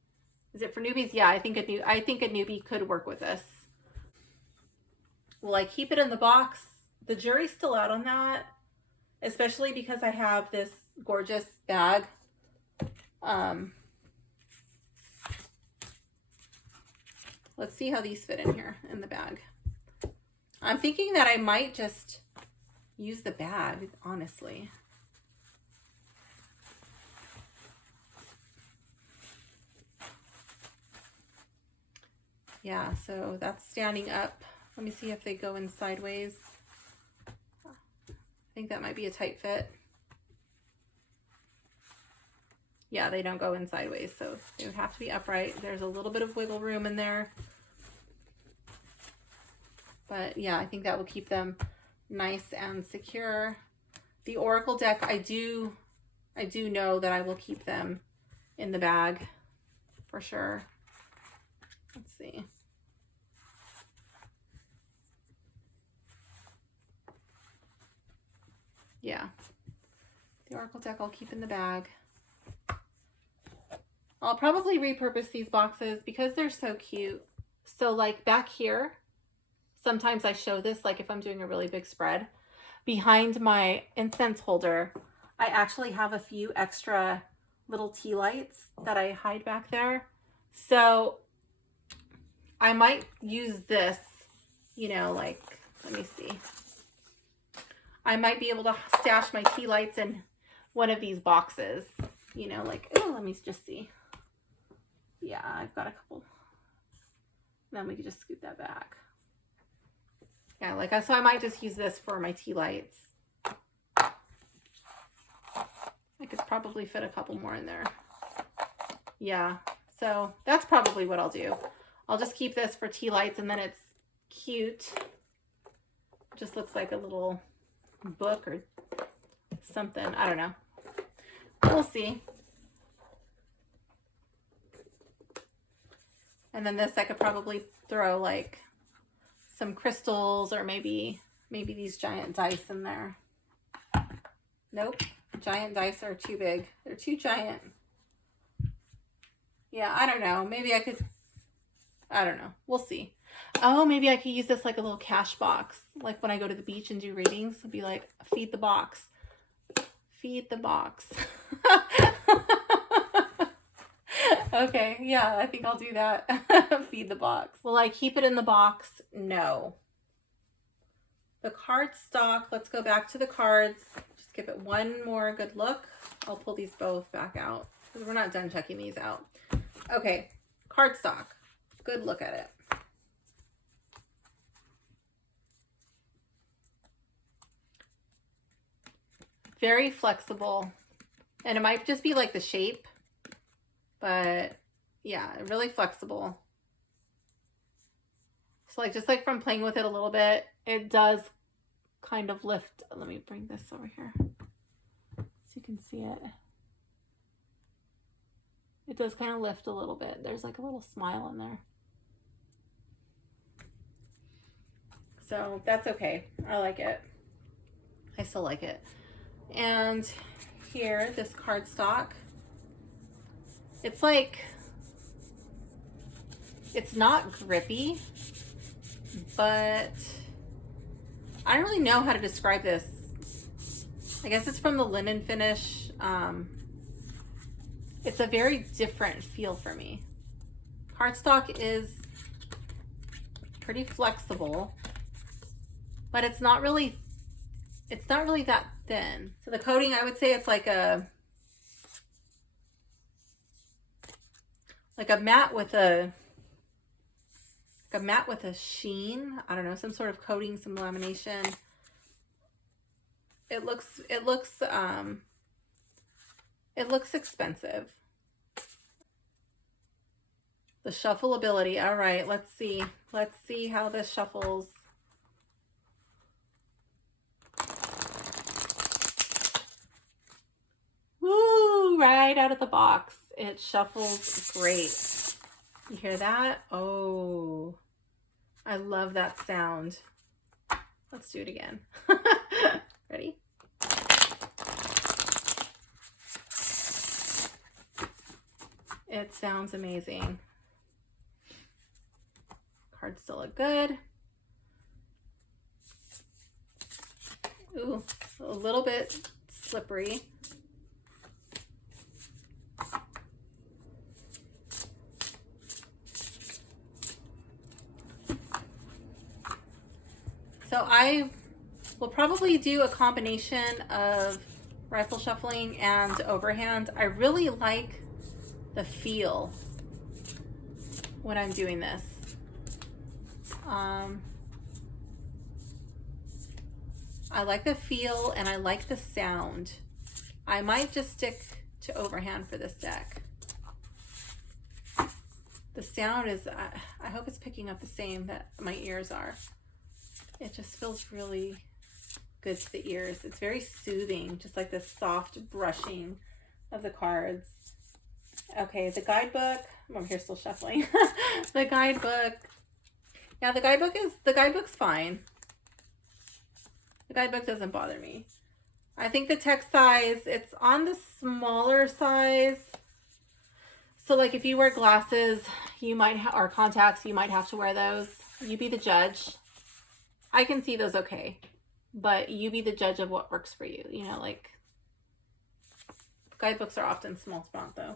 Is it for newbies? Yeah, I think a newbie could work with this. Will I keep it in the box? The jury's still out on that, especially because I have this gorgeous bag. Let's see how these fit in here in the bag. I'm thinking that I might just use the bag, honestly. Yeah, so that's standing up. Let me see if they go in sideways. I think that might be a tight fit. Yeah, they don't go in sideways, so they would have to be upright. There's a little bit of wiggle room in there. But yeah, I think that will keep them nice and secure. The Oracle deck, I do know that I will keep them in the bag for sure. Let's see. Yeah, the Oracle deck I'll keep in the bag. I'll probably repurpose these boxes because they're so cute. So like back here, sometimes I show this, like if I'm doing a really big spread. Behind my incense holder, I actually have a few extra little tea lights that I hide back there. So I might use this, you know, like, let me see. I might be able to stash my tea lights in one of these boxes, you know, like, oh, let me just see. Yeah, I've got a couple. Then we can just scoot that back. Yeah, like, so I might just use this for my tea lights. I could probably fit a couple more in there. Yeah, so that's probably what I'll do. I'll just keep this for tea lights, and then it's cute. It just looks like a little book or something. I don't know. We'll see. And then this I could probably throw like some crystals or maybe these giant dice in there. Nope. Giant dice are too big. They're too giant. Yeah, I don't know. Maybe I could, I don't know. We'll see. Oh, maybe I could use this like a little cash box. Like when I go to the beach and do readings, it'd be like, feed the box. Feed the box. Okay, yeah, I think I'll do that. Feed the box. Will I keep it in the box? No. The card stock, let's go back to the cards. Just give it one more good look. I'll pull these both back out because we're not done checking these out. Okay, card stock. Good look at it. Very flexible. And it might just be like the shape, but yeah, really flexible. So like, just like from playing with it a little bit, it does kind of lift. Let me bring this over here so you can see it. It does kind of lift a little bit. There's like a little smile in there. So that's okay. I like it. I still like it. And here, this cardstock, it's like, it's not grippy, but I don't really know how to describe this. I guess it's from the linen finish. It's a very different feel for me. Cardstock is pretty flexible, but it's not really that thin. So the coating, I would say it's like a matte with a sheen. I don't know, some sort of coating, some lamination. It looks expensive. The shuffleability. All right, let's see. Let's see how this shuffles. Woo! Right out of the box. It shuffles great. You hear that? Oh, I love that sound. Let's do it again. Ready? It sounds amazing. Cards still look good. Ooh, a little bit slippery. So I will probably do a combination of rifle shuffling and overhand. I really like the feel when I'm doing this. I like the feel and I like the sound. I might just stick to overhand for this deck. The sound is, I hope it's picking up the same that my ears are. It just feels really good to the ears. It's very soothing, just like this soft brushing of the cards. Okay, the guidebook, I'm over here still shuffling. The guidebook. Yeah, the guidebook's fine. The guidebook doesn't bother me. I think the text size, it's on the smaller size. So like if you wear glasses, you might or contacts, you might have to wear those. You be the judge. I can see those okay, but you be the judge of what works for you. You know, like guidebooks are often small font though.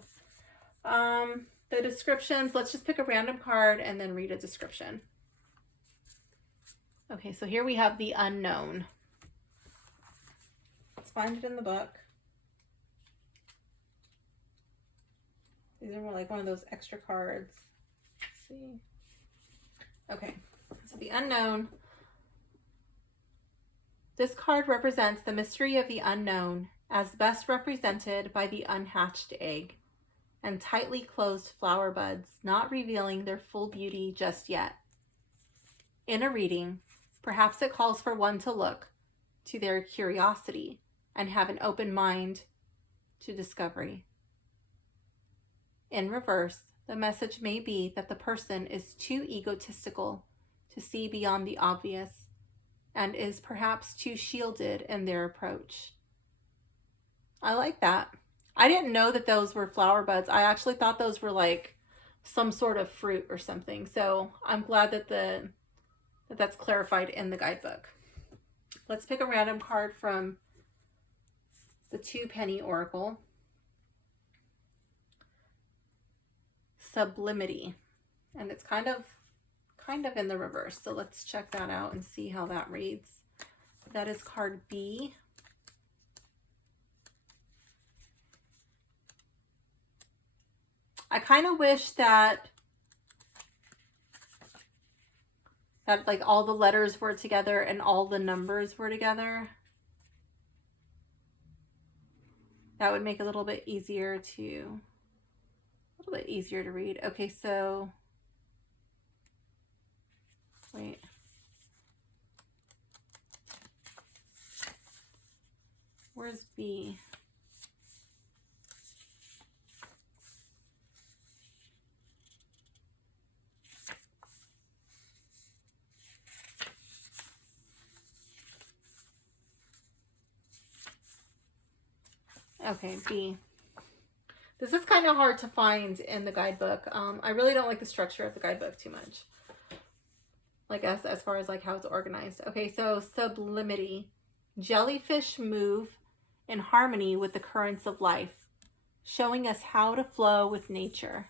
The descriptions, let's just pick a random card and then read a description. Okay, so here we have the unknown. Let's find it in the book. These are more like one of those extra cards. Let's see. Okay, so the unknown. This card represents the mystery of the unknown as best represented by the unhatched egg and tightly closed flower buds, not revealing their full beauty just yet. In a reading, perhaps it calls for one to look to their curiosity and have an open mind to discovery. In reverse, the message may be that the person is too egotistical to see beyond the obvious and is perhaps too shielded in their approach. I like that. I didn't know that those were flower buds. I actually thought those were like some sort of fruit or something. So I'm glad that that's clarified in the guidebook. Let's pick a random card from the 2-penny oracle. Sublimity, and it's kind of in the reverse. So let's check that out and see how that reads. That is card B. I kind of wish that like all the letters were together and all the numbers were together. That would make it a little bit easier to read. Okay, so wait. Where's B? Okay, B. This is kind of hard to find in the guidebook. I really don't like the structure of the guidebook too much. Like as far as like how it's organized. Okay, so sublimity. Jellyfish move in harmony with the currents of life, showing us how to flow with nature.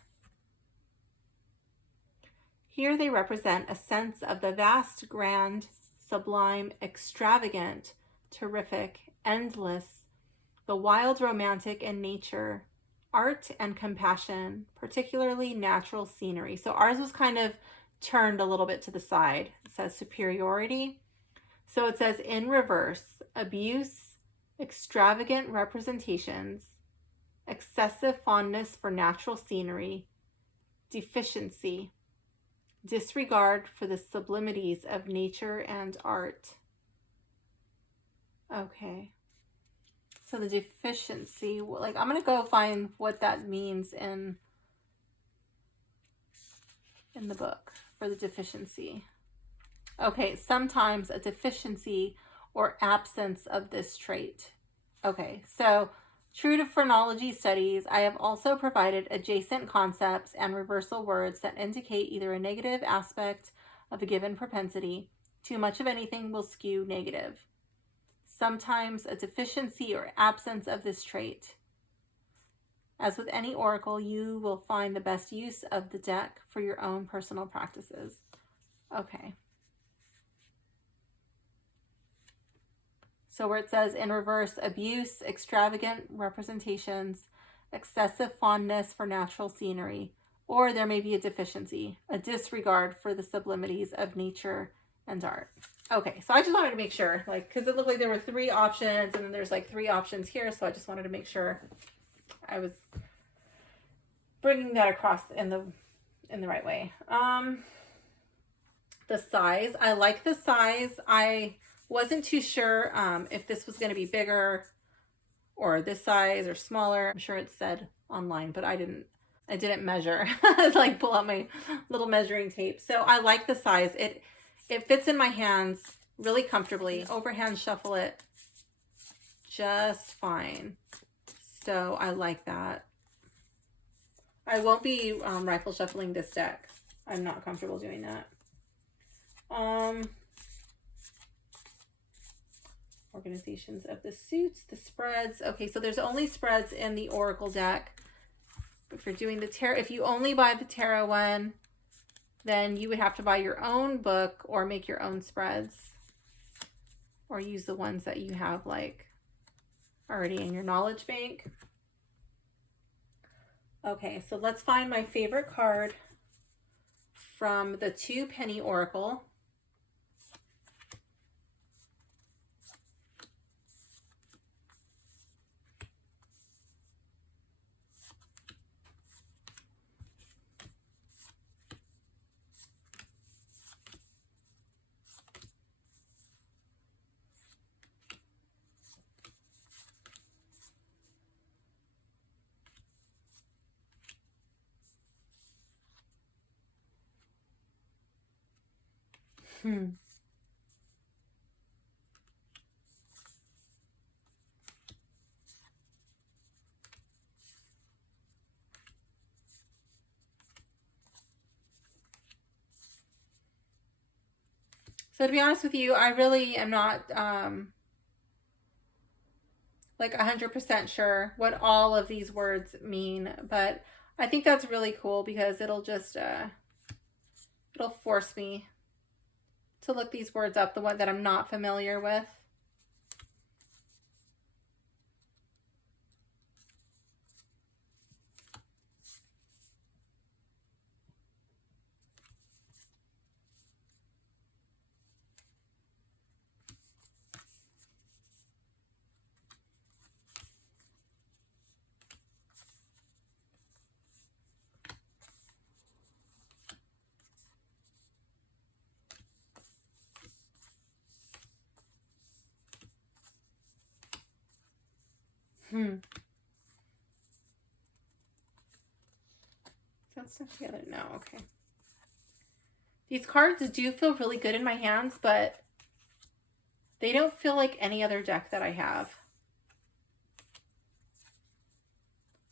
Here they represent a sense of the vast, grand, sublime, extravagant, terrific, endless, the wild, romantic in nature, art and compassion, particularly natural scenery. So ours was kind of turned a little bit to the side. It says superiority. So it says in reverse, abuse, extravagant representations, excessive fondness for natural scenery, deficiency, disregard for the sublimities of nature and art. Okay. So the deficiency, like I'm going to go find what that means in the book for the deficiency. Okay, sometimes a deficiency or absence of this trait. Okay, so true to phrenology studies, I have also provided adjacent concepts and reversal words that indicate either a negative aspect of a given propensity. Too much of anything will skew negative. Sometimes a deficiency or absence of this trait. As with any oracle, you will find the best use of the deck for your own personal practices. Okay. So where it says in reverse, abuse, extravagant representations, excessive fondness for natural scenery, or there may be a deficiency, a disregard for the sublimities of nature and art. Okay, so I just wanted to make sure, like, because it looked like there were 3 options, and then there's like 3 options here, so I just wanted to make sure I was bringing that across in the right way. The size, I like the size. I wasn't too sure if this was going to be bigger or this size or smaller. I'm sure it said online, but I didn't measure. Like pull out my little measuring tape. So I like the size. It fits in my hands really comfortably. Overhand shuffle it just fine. So I like that. I won't be rifle shuffling this deck. I'm not comfortable doing that. Organizations of the suits, the spreads. Okay, so there's only spreads in the Oracle deck. If you're doing the tarot, if you only buy the tarot one, then you would have to buy your own book or make your own spreads, or use the ones that you have like already in your knowledge bank. Okay, so let's find my favorite card from the 2 penny Oracle. So to be honest with you, I really am not like 100% sure what all of these words mean, but I think that's really cool because it'll just it'll force me to look these words up, the one that I'm not familiar with. Is that stuff together? No, okay. These cards do feel really good in my hands, but they don't feel like any other deck that I have.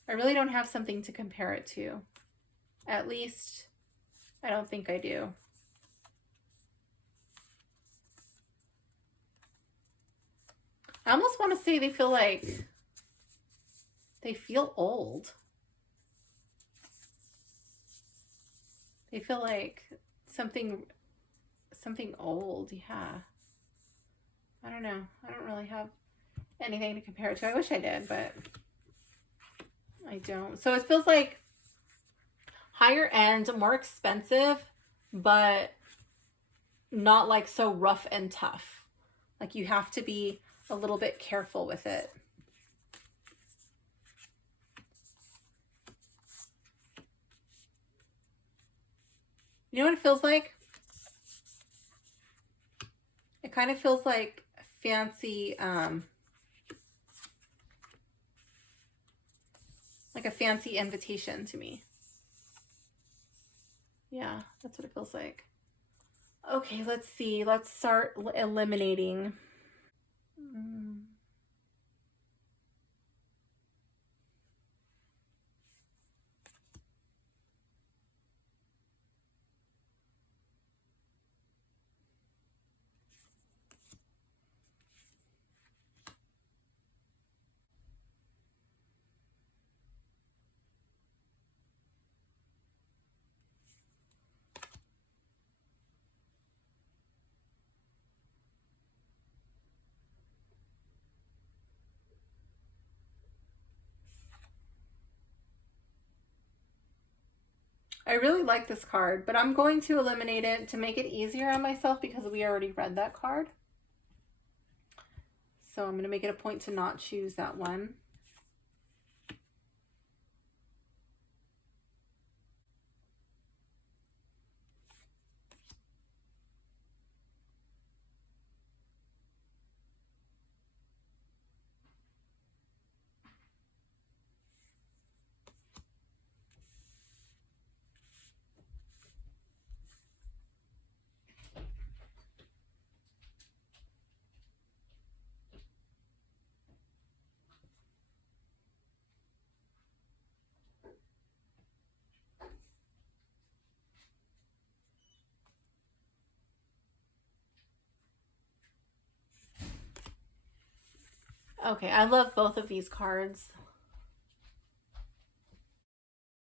I really don't have something to compare it to. At least, I don't think I do. I almost want to say they feel like they feel old. They feel like something old, yeah. I don't know. I don't really have anything to compare it to. I wish I did, but I don't. So it feels like higher end, more expensive, but not like so rough and tough. Like you have to be a little bit careful with it. You know what it feels like? It kind of feels like fancy, like a fancy invitation to me. Yeah, that's what it feels like. Okay, let's see. Let's start eliminating. I really like this card, but I'm going to eliminate it to make it easier on myself because we already read that card. So I'm going to make it a point to not choose that one. Okay, I love both of these cards.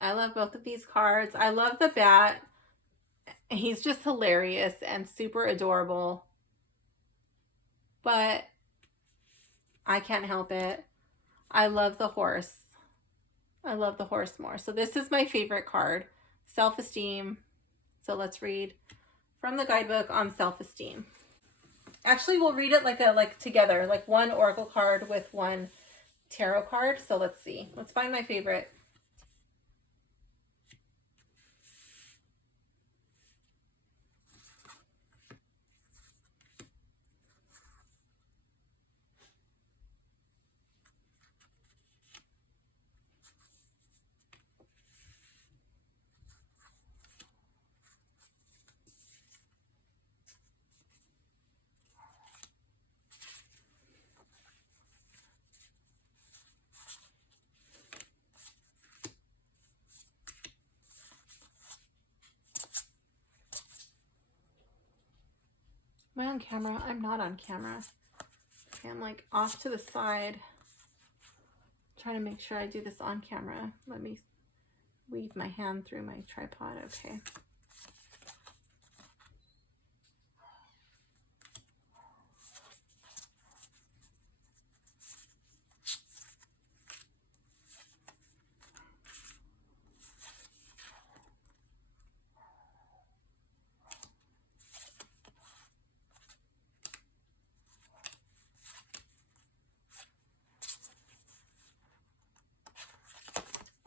I love both of these cards. I love the bat. He's just hilarious and super adorable. But I can't help it. I love the horse. I love the horse more. So this is my favorite card, self-esteem. So let's read from the guidebook on self-esteem. Actually, we'll read it like together, like one oracle card with one tarot card. So let's see. Let's find my favorite. Am I on camera? I'm not on camera. Okay, I'm like off to the side. Trying to make sure I do this on camera. Let me weave my hand through my tripod. Okay.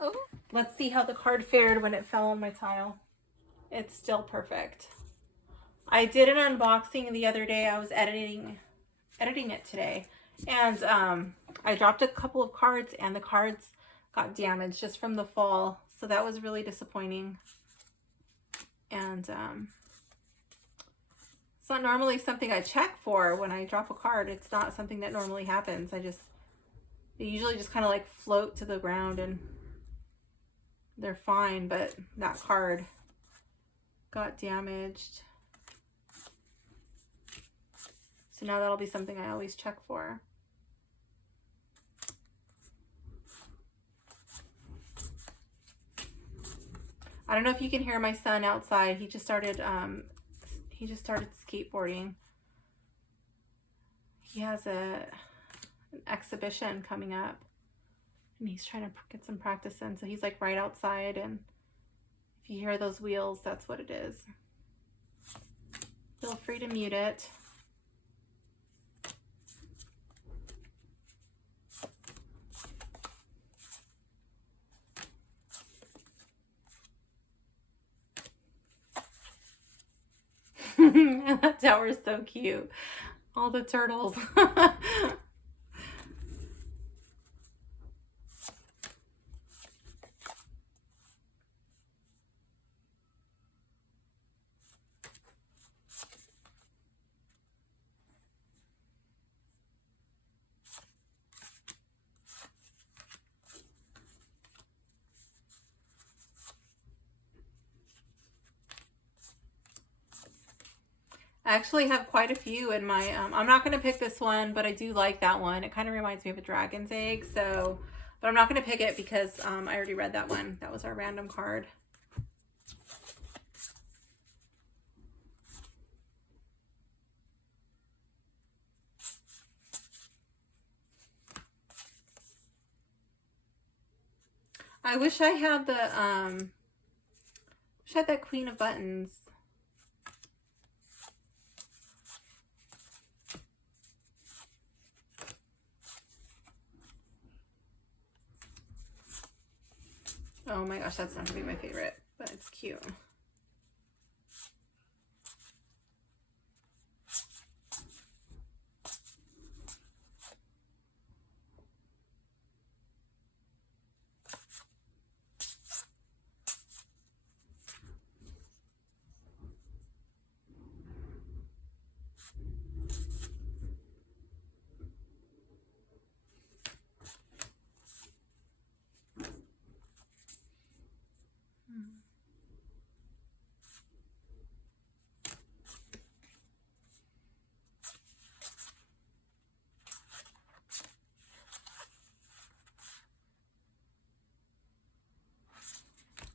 Oh, let's see how the card fared when it fell on my tile. It's still perfect. I did an unboxing the other day. I was editing it today, and I dropped a couple of cards and the cards got damaged just from the fall, so that was really disappointing. And it's not normally something I check for when I drop a card. It's not something that normally happens. They usually just kind of like float to the ground and they're fine, but that card got damaged. So now that'll be something I always check for. I don't know if you can hear my son outside. He just started skateboarding. He has an exhibition coming up and he's trying to get some practice in. So he's like right outside, and if you hear those wheels, that's what it is. Feel free to mute it. That tower is so cute. All the turtles. I actually have quite a few in my, I'm not going to pick this one, but I do like that one. It kind of reminds me of a dragon's egg, so, but I'm not going to pick it because I already read that one. That was our random card. I wish I had the, wish I had that Queen of Buttons. Oh my gosh, that's not gonna be my favorite, but it's cute.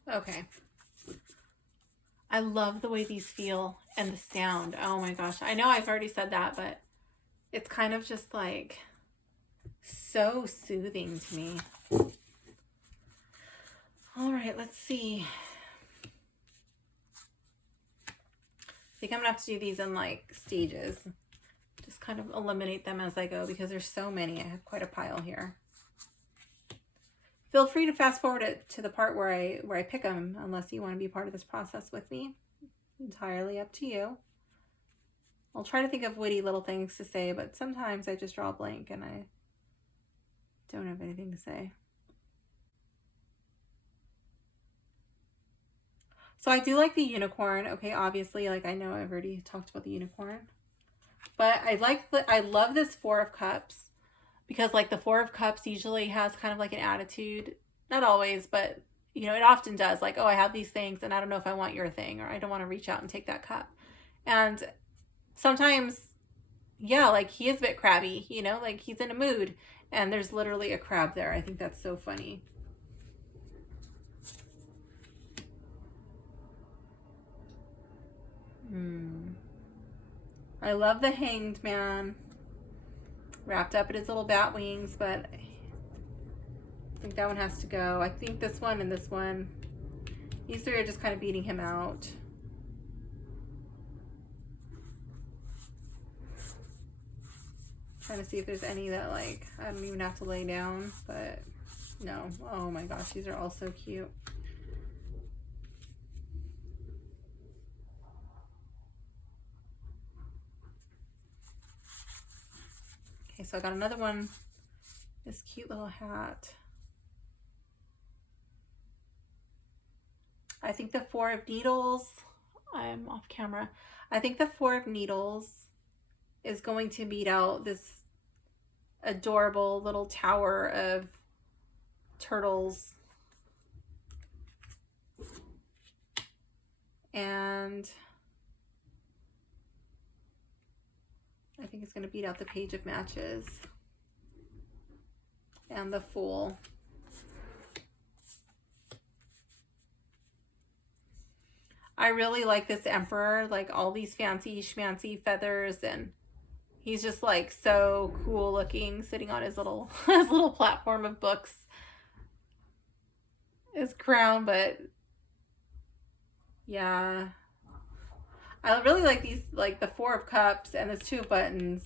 Okay. I love the way these feel and the sound. Oh my gosh. I know I've already said that, but it's kind of just like so soothing to me. All right, let's see. I think I'm gonna have to do these in like stages. Just kind of eliminate them as I go because there's so many. I have quite a pile here. Feel free to fast forward it to the part where I pick them, unless you want to be part of this process with me. Entirely up to you. I'll try to think of witty little things to say, but sometimes I just draw a blank and I don't have anything to say. So I do like the unicorn. Okay, obviously, like I know I've already talked about the unicorn. But I love this Four of Cups. Because like the Four of Cups usually has kind of like an attitude, not always, but you know, it often does, like, oh, I have these things and I don't know if I want your thing, or I don't want to reach out and take that cup. And sometimes, yeah, like he is a bit crabby, you know, like he's in a mood and there's literally a crab there. I think that's so funny. I love the Hanged Man. Wrapped up in his little bat wings, but I think that one has to go. I think this one and this one, these three are just kind of beating him out. Trying to see if there's any that like I don't even have to lay down, but no. Oh my gosh, these are all so cute. Okay, so I got another one. This cute little hat. I think the Four of Needles, I'm off camera. I think the Four of Needles is going to beat out this adorable little tower of turtles. And I think it's going to beat out the Page of Matches and the Fool. I really like this Emperor, like all these fancy schmancy feathers, and he's just like so cool looking, sitting on his little his little platform of books, his crown. But yeah, I really like these, like the Four of Cups and this Two of Buttons.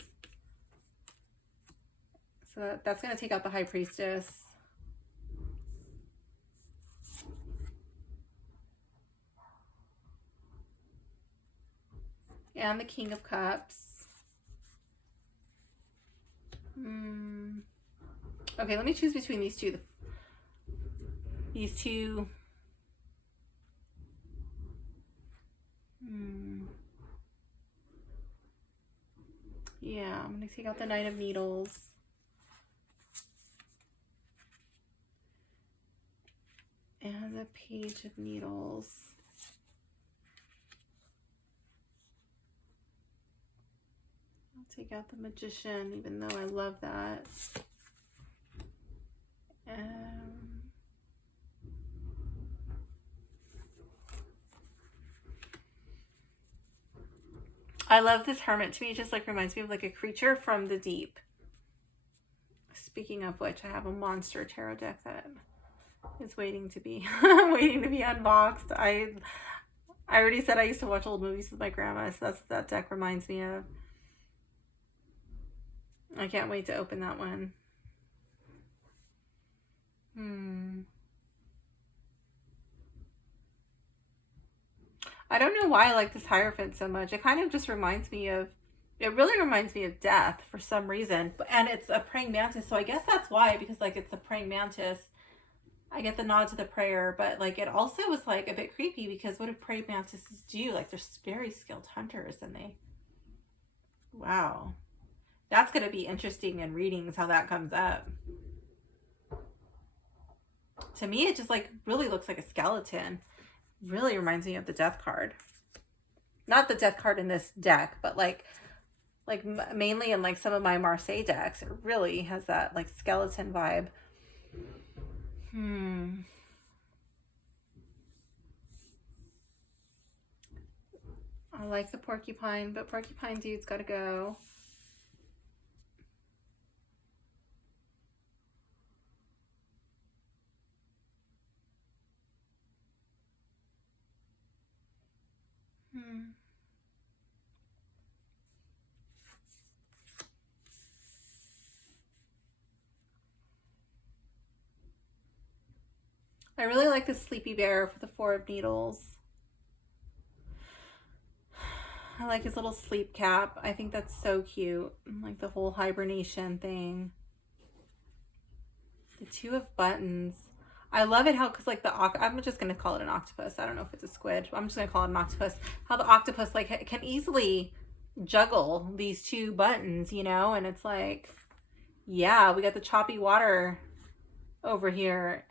So that's going to take out the High Priestess. And the King of Cups. Okay, let me choose between these two. These two. Yeah, I'm going to take out the Knight of Needles. And the Page of Needles. Take out the Magician, even though I love that. I love this Hermit. To me, it just like reminds me of like a creature from the deep. Speaking of which, I have a monster tarot deck that is waiting to be unboxed. I already said I used to watch old movies with my grandma, so that deck reminds me of. I can't wait to open that one. I don't know why I like this Hierophant so much. It kind of just reminds me of, it really reminds me of death for some reason. And it's a praying mantis, so I guess that's why, because like it's a praying mantis. I get the nod to the prayer, but like it also was like a bit creepy because what do praying mantises do? Like they're very skilled hunters, and they, wow. That's going to be interesting in readings how that comes up. To me, it just like really looks like a skeleton. Really reminds me of the Death card. Not the Death card in this deck, but like mainly in like some of my Marseille decks. It really has that like skeleton vibe. I like the porcupine, but porcupine dude's got to go. I really like the Sleepy Bear for the Four of Needles. I like his little sleep cap. I think that's so cute. Like the whole hibernation thing. The Two of Buttons. I love it how, because like I'm just going to call it an octopus. I don't know if it's a squid. I'm just going to call it an octopus. How the octopus like can easily juggle these two buttons, you know? And it's like, yeah, we got the choppy water over here.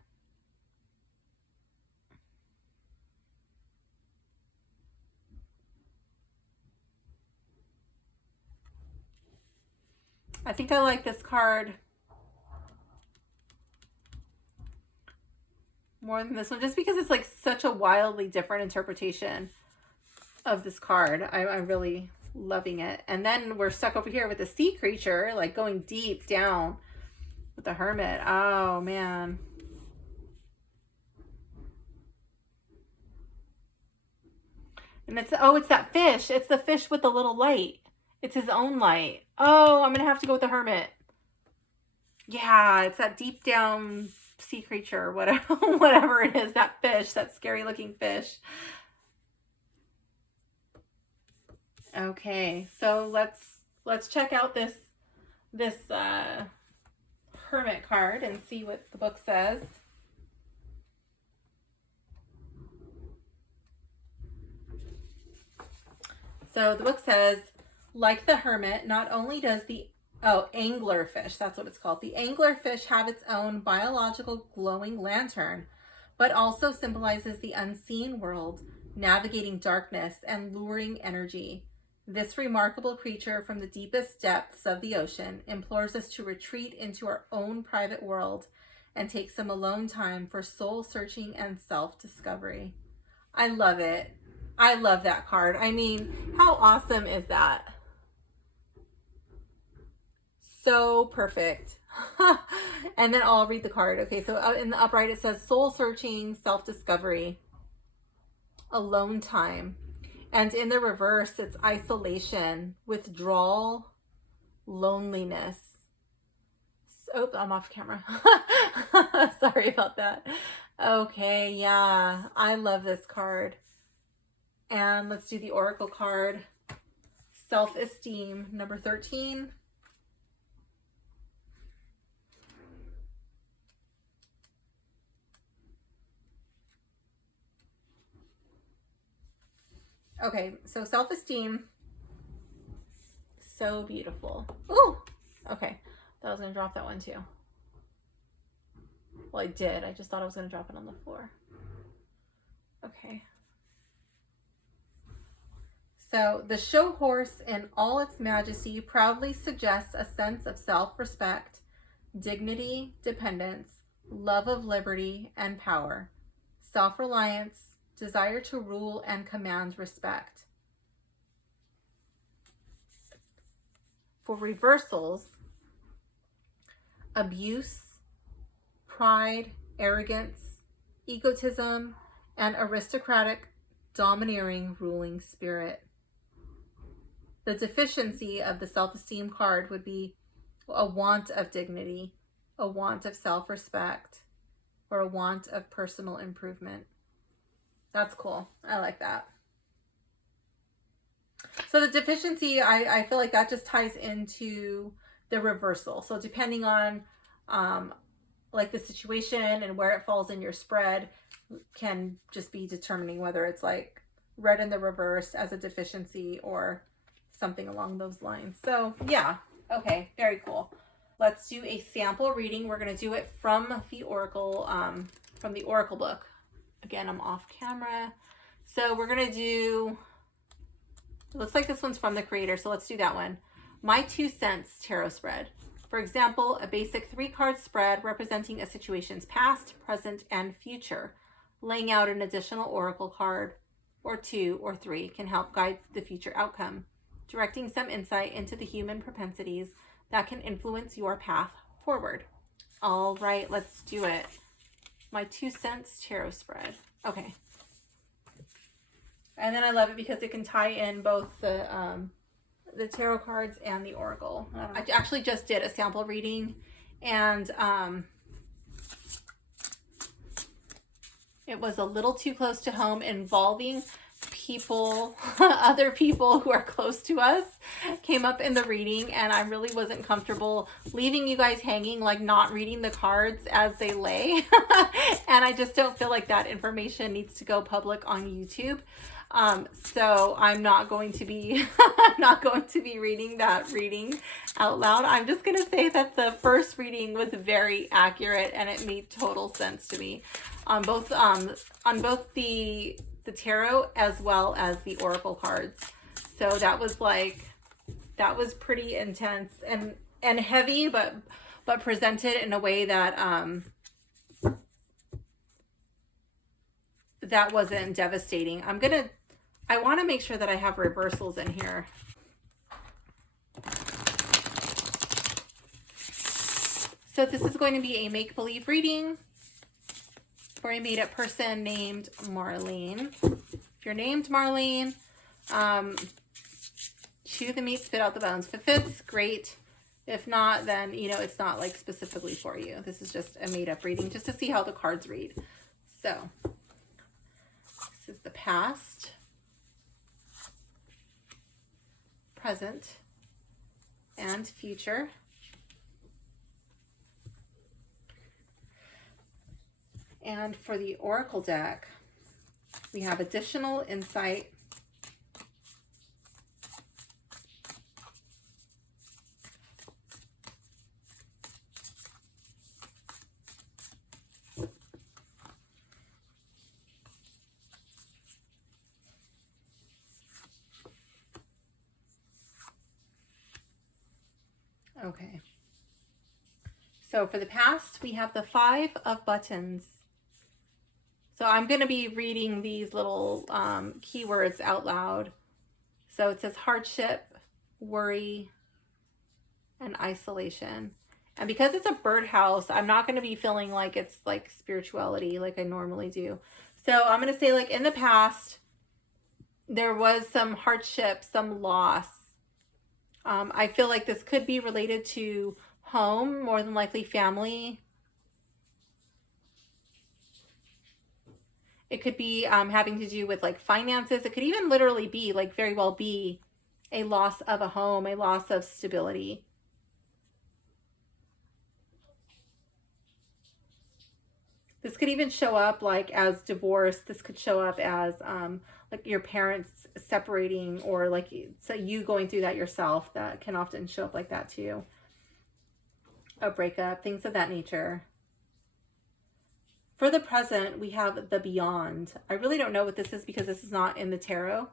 I think I like this card more than this one, just because it's like such a wildly different interpretation of this card. I'm really loving it. And then we're stuck over here with the sea creature, like going deep down with the Hermit. Oh man. And it's that fish. It's the fish with the little light. It's his own light. Oh, I'm gonna have to go with the Hermit. Yeah, it's that deep down sea creature, whatever it is, that fish, that scary looking fish. Okay, so let's check out this Hermit card and see what the book says. So the book says, like the Hermit, not only does the anglerfish, that's what it's called. The anglerfish have its own biological glowing lantern, but also symbolizes the unseen world, navigating darkness and luring energy. This remarkable creature from the deepest depths of the ocean implores us to retreat into our own private world and take some alone time for soul searching and self-discovery. I love it. I love that card. I mean, how awesome is that? So perfect. And then I'll read the card. Okay, so in the upright it says soul searching, self-discovery, alone time. And in the reverse it's isolation, withdrawal, loneliness. Oh, I'm off camera. Sorry about that. Okay, yeah, I love this card. And let's do the Oracle card. Self-esteem, number 13. Okay, so self-esteem, so beautiful. Ooh, okay. Thought I was gonna drop that one too. Well, I did. I just thought I was gonna drop it on the floor. Okay. So the show horse in all its majesty proudly suggests a sense of self-respect, dignity, dependence, love of liberty and power, self-reliance, desire to rule and command respect. For reversals, abuse, pride, arrogance, egotism, and aristocratic, domineering, ruling spirit. The deficiency of the self-esteem card would be a want of dignity, a want of self-respect, or a want of personal improvement. That's cool. I like that. So the deficiency, I feel like that just ties into the reversal. So depending on like the situation and where it falls in your spread can just be determining whether it's like red in the reverse as a deficiency or something along those lines. So yeah, okay, very cool. Let's do a sample reading. We're going to do it from the Oracle book. Again, I'm off camera. So we're going to do, it looks like this one's from the creator, so let's do that one. My 2 cents tarot spread. For example, a basic 3-card spread representing a situation's past, present, and future. Laying out an additional oracle card, or 2 or 3, can help guide the future outcome, directing some insight into the human propensities that can influence your path forward. All right, let's do it. My 2 cents tarot spread. Okay. And then I love it because it can tie in both the tarot cards and the oracle. I actually just did a sample reading, and it was a little too close to home, involving people, other people who are close to us came up in the reading, and I really wasn't comfortable leaving you guys hanging, like not reading the cards as they lay. And I just don't feel like that information needs to go public on YouTube. So I'm not going to be reading that reading out loud. I'm just going to say that the first reading was very accurate and it made total sense to me on both the tarot as well as the oracle cards. So that was pretty intense and heavy, but presented in a way that that wasn't devastating. I want to make sure that I have reversals in here. So this is going to be a make-believe reading for a made-up person named Marlene. If you're named Marlene, chew the meat, spit out the bones. If it fits, great. If not, then, you know, it's not like specifically for you. This is just a made-up reading just to see how the cards read. So this is the past, present, and future. And for the oracle deck, we have additional insight, okay. So for the past, we have the 5 of buttons. So I'm going to be reading these little keywords out loud. So it says hardship, worry, and isolation. And because it's a birdhouse, I'm not going to be feeling like it's like spirituality like I normally do. So I'm going to say, like, in the past, there was some hardship, some loss. I feel like this could be related to home, more than likely family. It could be having to do with like finances. It could even literally be like very well be a loss of a home, a loss of stability. This could even show up like as divorce. This could show up as like your parents separating, or like so you going through that yourself. That can often show up like that too. A breakup, things of that nature. For the present, we have the beyond. I really don't know what this is because this is not in the tarot.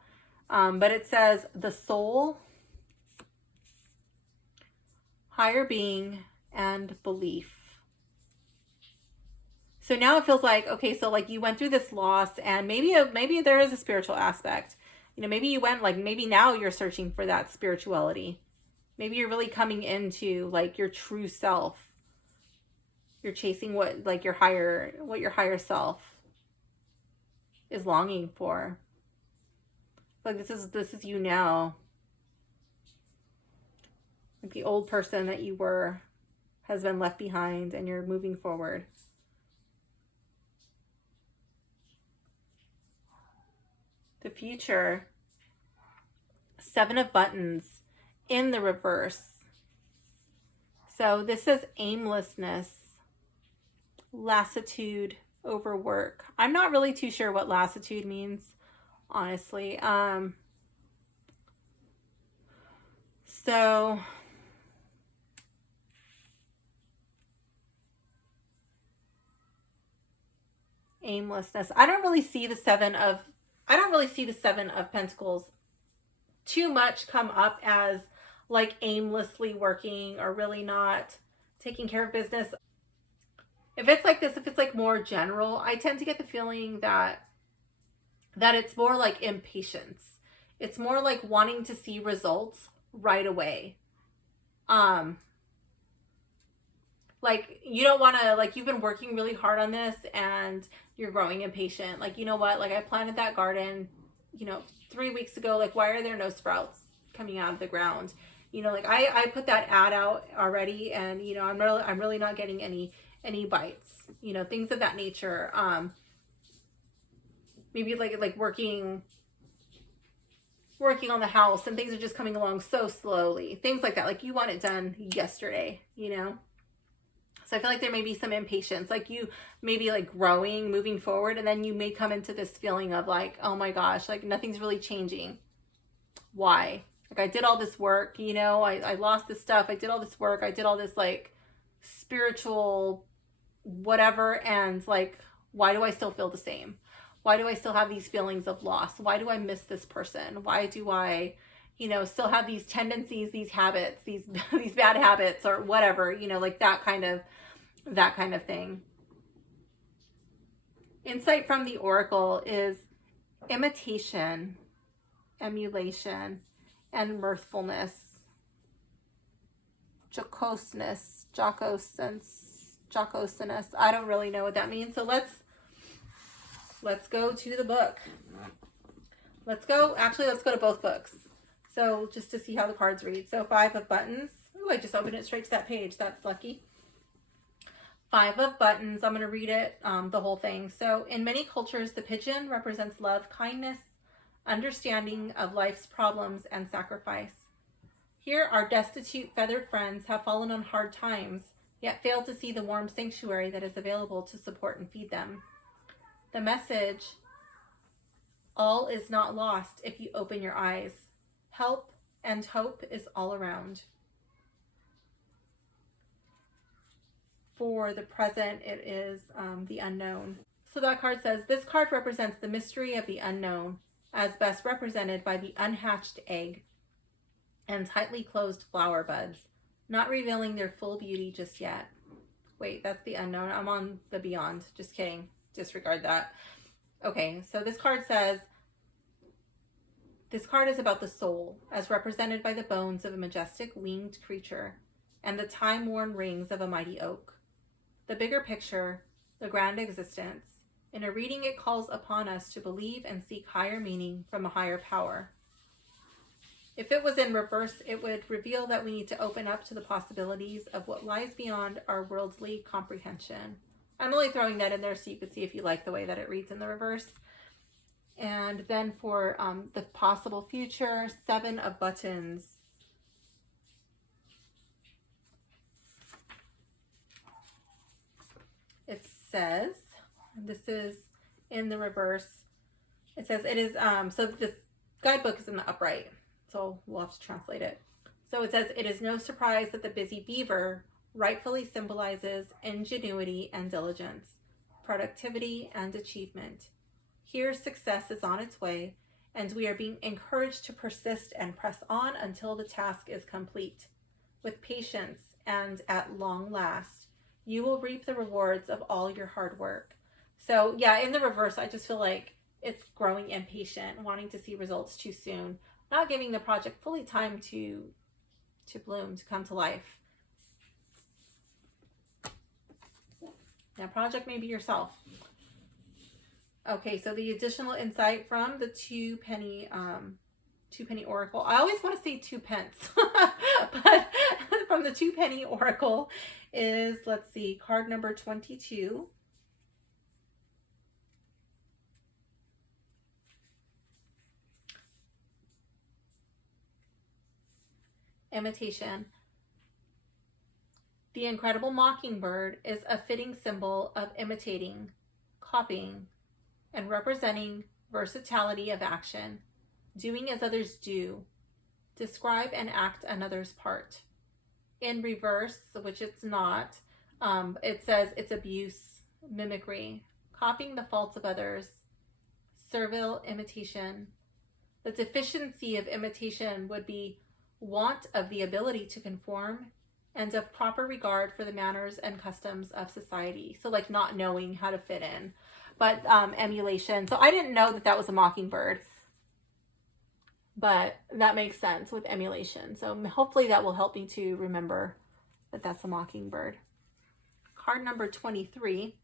But it says the soul, higher being, and belief. So now it feels like, okay, so like you went through this loss, and maybe there is a spiritual aspect. You know, maybe you went, like, maybe now you're searching for that spirituality. Maybe you're really coming into like your true self. You're chasing what your higher self is longing for. Like this is you now. Like the old person that you were has been left behind, and you're moving forward. The future, 7 of Buttons in the reverse. So this is aimlessness, lassitude, overwork. I'm not really too sure what lassitude means, honestly. So aimlessness. I don't really see the 7 of Pentacles too much come up as like aimlessly working or really not taking care of business. If it's like this, if it's like more general, I tend to get the feeling that it's more like impatience. It's more like wanting to see results right away. Like you don't want to, like you've been working really hard on this and you're growing impatient. Like, you know what, like I planted that garden, 3 weeks ago, like why are there no sprouts coming out of the ground? Like I put that ad out already, and I'm really not getting any bites, things of that nature. Maybe like working on the house, and things are just coming along so slowly, things like that. Like you want it done yesterday, So I feel like there may be some impatience, like you may be like growing, moving forward, and then you may come into this feeling of like, oh my gosh, like nothing's really changing. Why? Like I did all this work, I lost this stuff. I did all this work. I did all this like spiritual whatever. And like, why do I still feel the same? Why do I still have these feelings of loss? Why do I miss this person? Why do I, still have these tendencies, these habits, these bad habits or whatever, like that kind of thing. Insight from the Oracle is imitation, emulation, and mirthfulness, jocoseness. I don't really know what that means. So let's go to the book. Let's go to both books. So just to see how the cards read. So 5 of Buttons. Ooh, I just opened it straight to that page. That's lucky. 5 of Buttons. I'm going to read it, the whole thing. So in many cultures, the pigeon represents love, kindness, understanding of life's problems, and sacrifice. Here, our destitute feathered friends have fallen on hard times, yet fail to see the warm sanctuary that is available to support and feed them. The message: all is not lost if you open your eyes. Help and hope is all around. For the present, it is the unknown. So that card says, this card represents the mystery of the unknown, as best represented by the unhatched egg and tightly closed flower buds, not revealing their full beauty just yet. Wait, that's the unknown. I'm on the beyond. Just kidding. Disregard that. Okay, so this card says, this card is about the soul, as represented by the bones of a majestic winged creature and the time-worn rings of a mighty oak. The bigger picture, the grand existence. In a reading, it calls upon us to believe and seek higher meaning from a higher power. If it was in reverse, it would reveal that we need to open up to the possibilities of what lies beyond our worldly comprehension. I'm only throwing that in there so you could see if you like the way that it reads in the reverse. And then for the possible future, 7 of Buttons. It says, this is in the reverse, it says it is, so this guidebook is in the upright, so we'll have to translate it. So it says, it is no surprise that the busy beaver rightfully symbolizes ingenuity and diligence, productivity and achievement. Here, success is on its way, and we are being encouraged to persist and press on until the task is complete. With patience and at long last, you will reap the rewards of all your hard work. So yeah, in the reverse, I just feel like it's growing impatient, wanting to see results too soon, not giving the project fully time to bloom, to come to life. Now, project may be yourself. Okay, so the additional insight from the two penny oracle. I always want to say 2 pence, but from the 2 penny oracle is, let's see, card number 22. Imitation. The incredible mockingbird is a fitting symbol of imitating, copying, and representing versatility of action, doing as others do, describe and act another's part. In reverse, which it's not, it says it's abuse, mimicry, copying the faults of others, servile imitation. The deficiency of imitation would be want of the ability to conform and of proper regard for the manners and customs of society. So like not knowing how to fit in, but emulation. So I didn't know that that was a mockingbird, but that makes sense with emulation. So hopefully that will help me to remember that that's a mockingbird. Card number 23.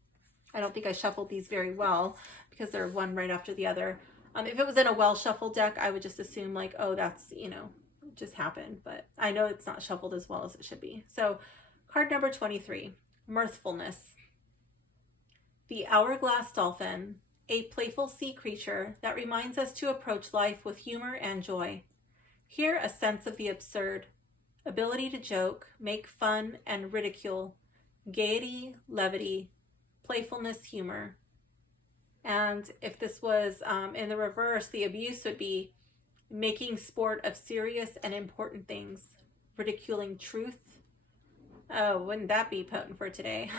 I don't think I shuffled these very well because they're one right after the other. If it was in a well shuffled deck, I would just assume like, oh, that's, you know, just happened, but I know it's not shuffled as well as it should be. So card number 23, mirthfulness. The hourglass dolphin, a playful sea creature that reminds us to approach life with humor and joy. Here a sense of the absurd, ability to joke, make fun and ridicule, gaiety, levity, playfulness, humor. And if this was in the reverse, the abuse would be making sport of serious and important things, ridiculing truth. Oh, wouldn't that be potent for today?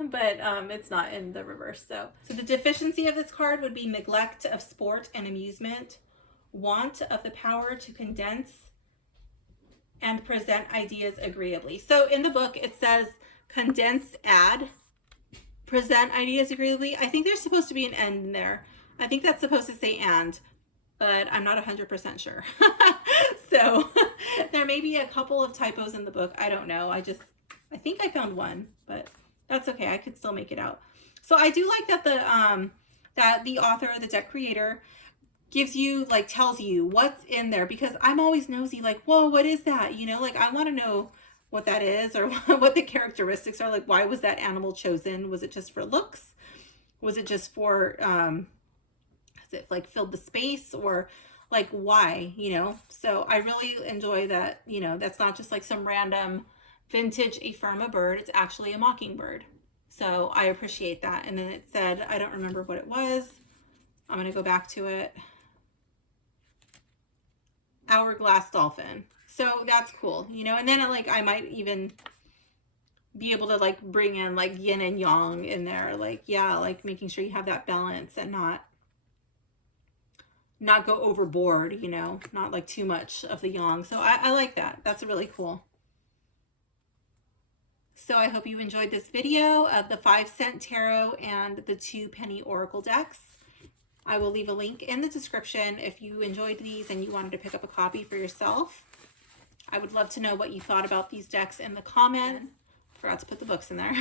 But it's not in the reverse. So the deficiency of this card would be neglect of sport and amusement, want of the power to condense and present ideas agreeably. So in the book, it says condense, add, present ideas agreeably. I think there's supposed to be an end in there. I think that's supposed to say and, but I'm not 100% sure. So there may be a couple of typos in the book. I don't know. I think I found one, but that's okay. I could still make it out. So I do like that the author, the deck creator, gives you, like, tells you what's in there, because I'm always nosy, like, whoa, what is that? You know, like, I want to know what that is, or what the characteristics are. Like, why was that animal chosen? Was it just for looks? Was it just for it like filled the space, or like why, you know? So I really enjoy that, you know, that's not just like some random vintage Ephrema bird. It's actually a mockingbird. So I appreciate that. And then it said, I don't remember what it was. I'm going to go back to it. Hourglass dolphin. So that's cool, you know? And then like, I might even be able to like bring in like yin and yang in there. Like, yeah, like making sure you have that balance and not go overboard, you know, not like too much of the yang. So I like that. That's really cool. So I hope you enjoyed this video of the 5-cent tarot and the 2 penny oracle decks. I will leave a link in the description if you enjoyed these and you wanted to pick up a copy for yourself. I would love to know what you thought about these decks in the comments. Forgot to put the books in there.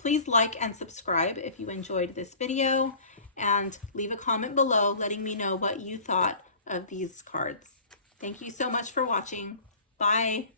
Please like and subscribe if you enjoyed this video, and leave a comment below letting me know what you thought of these cards. Thank you so much for watching. Bye.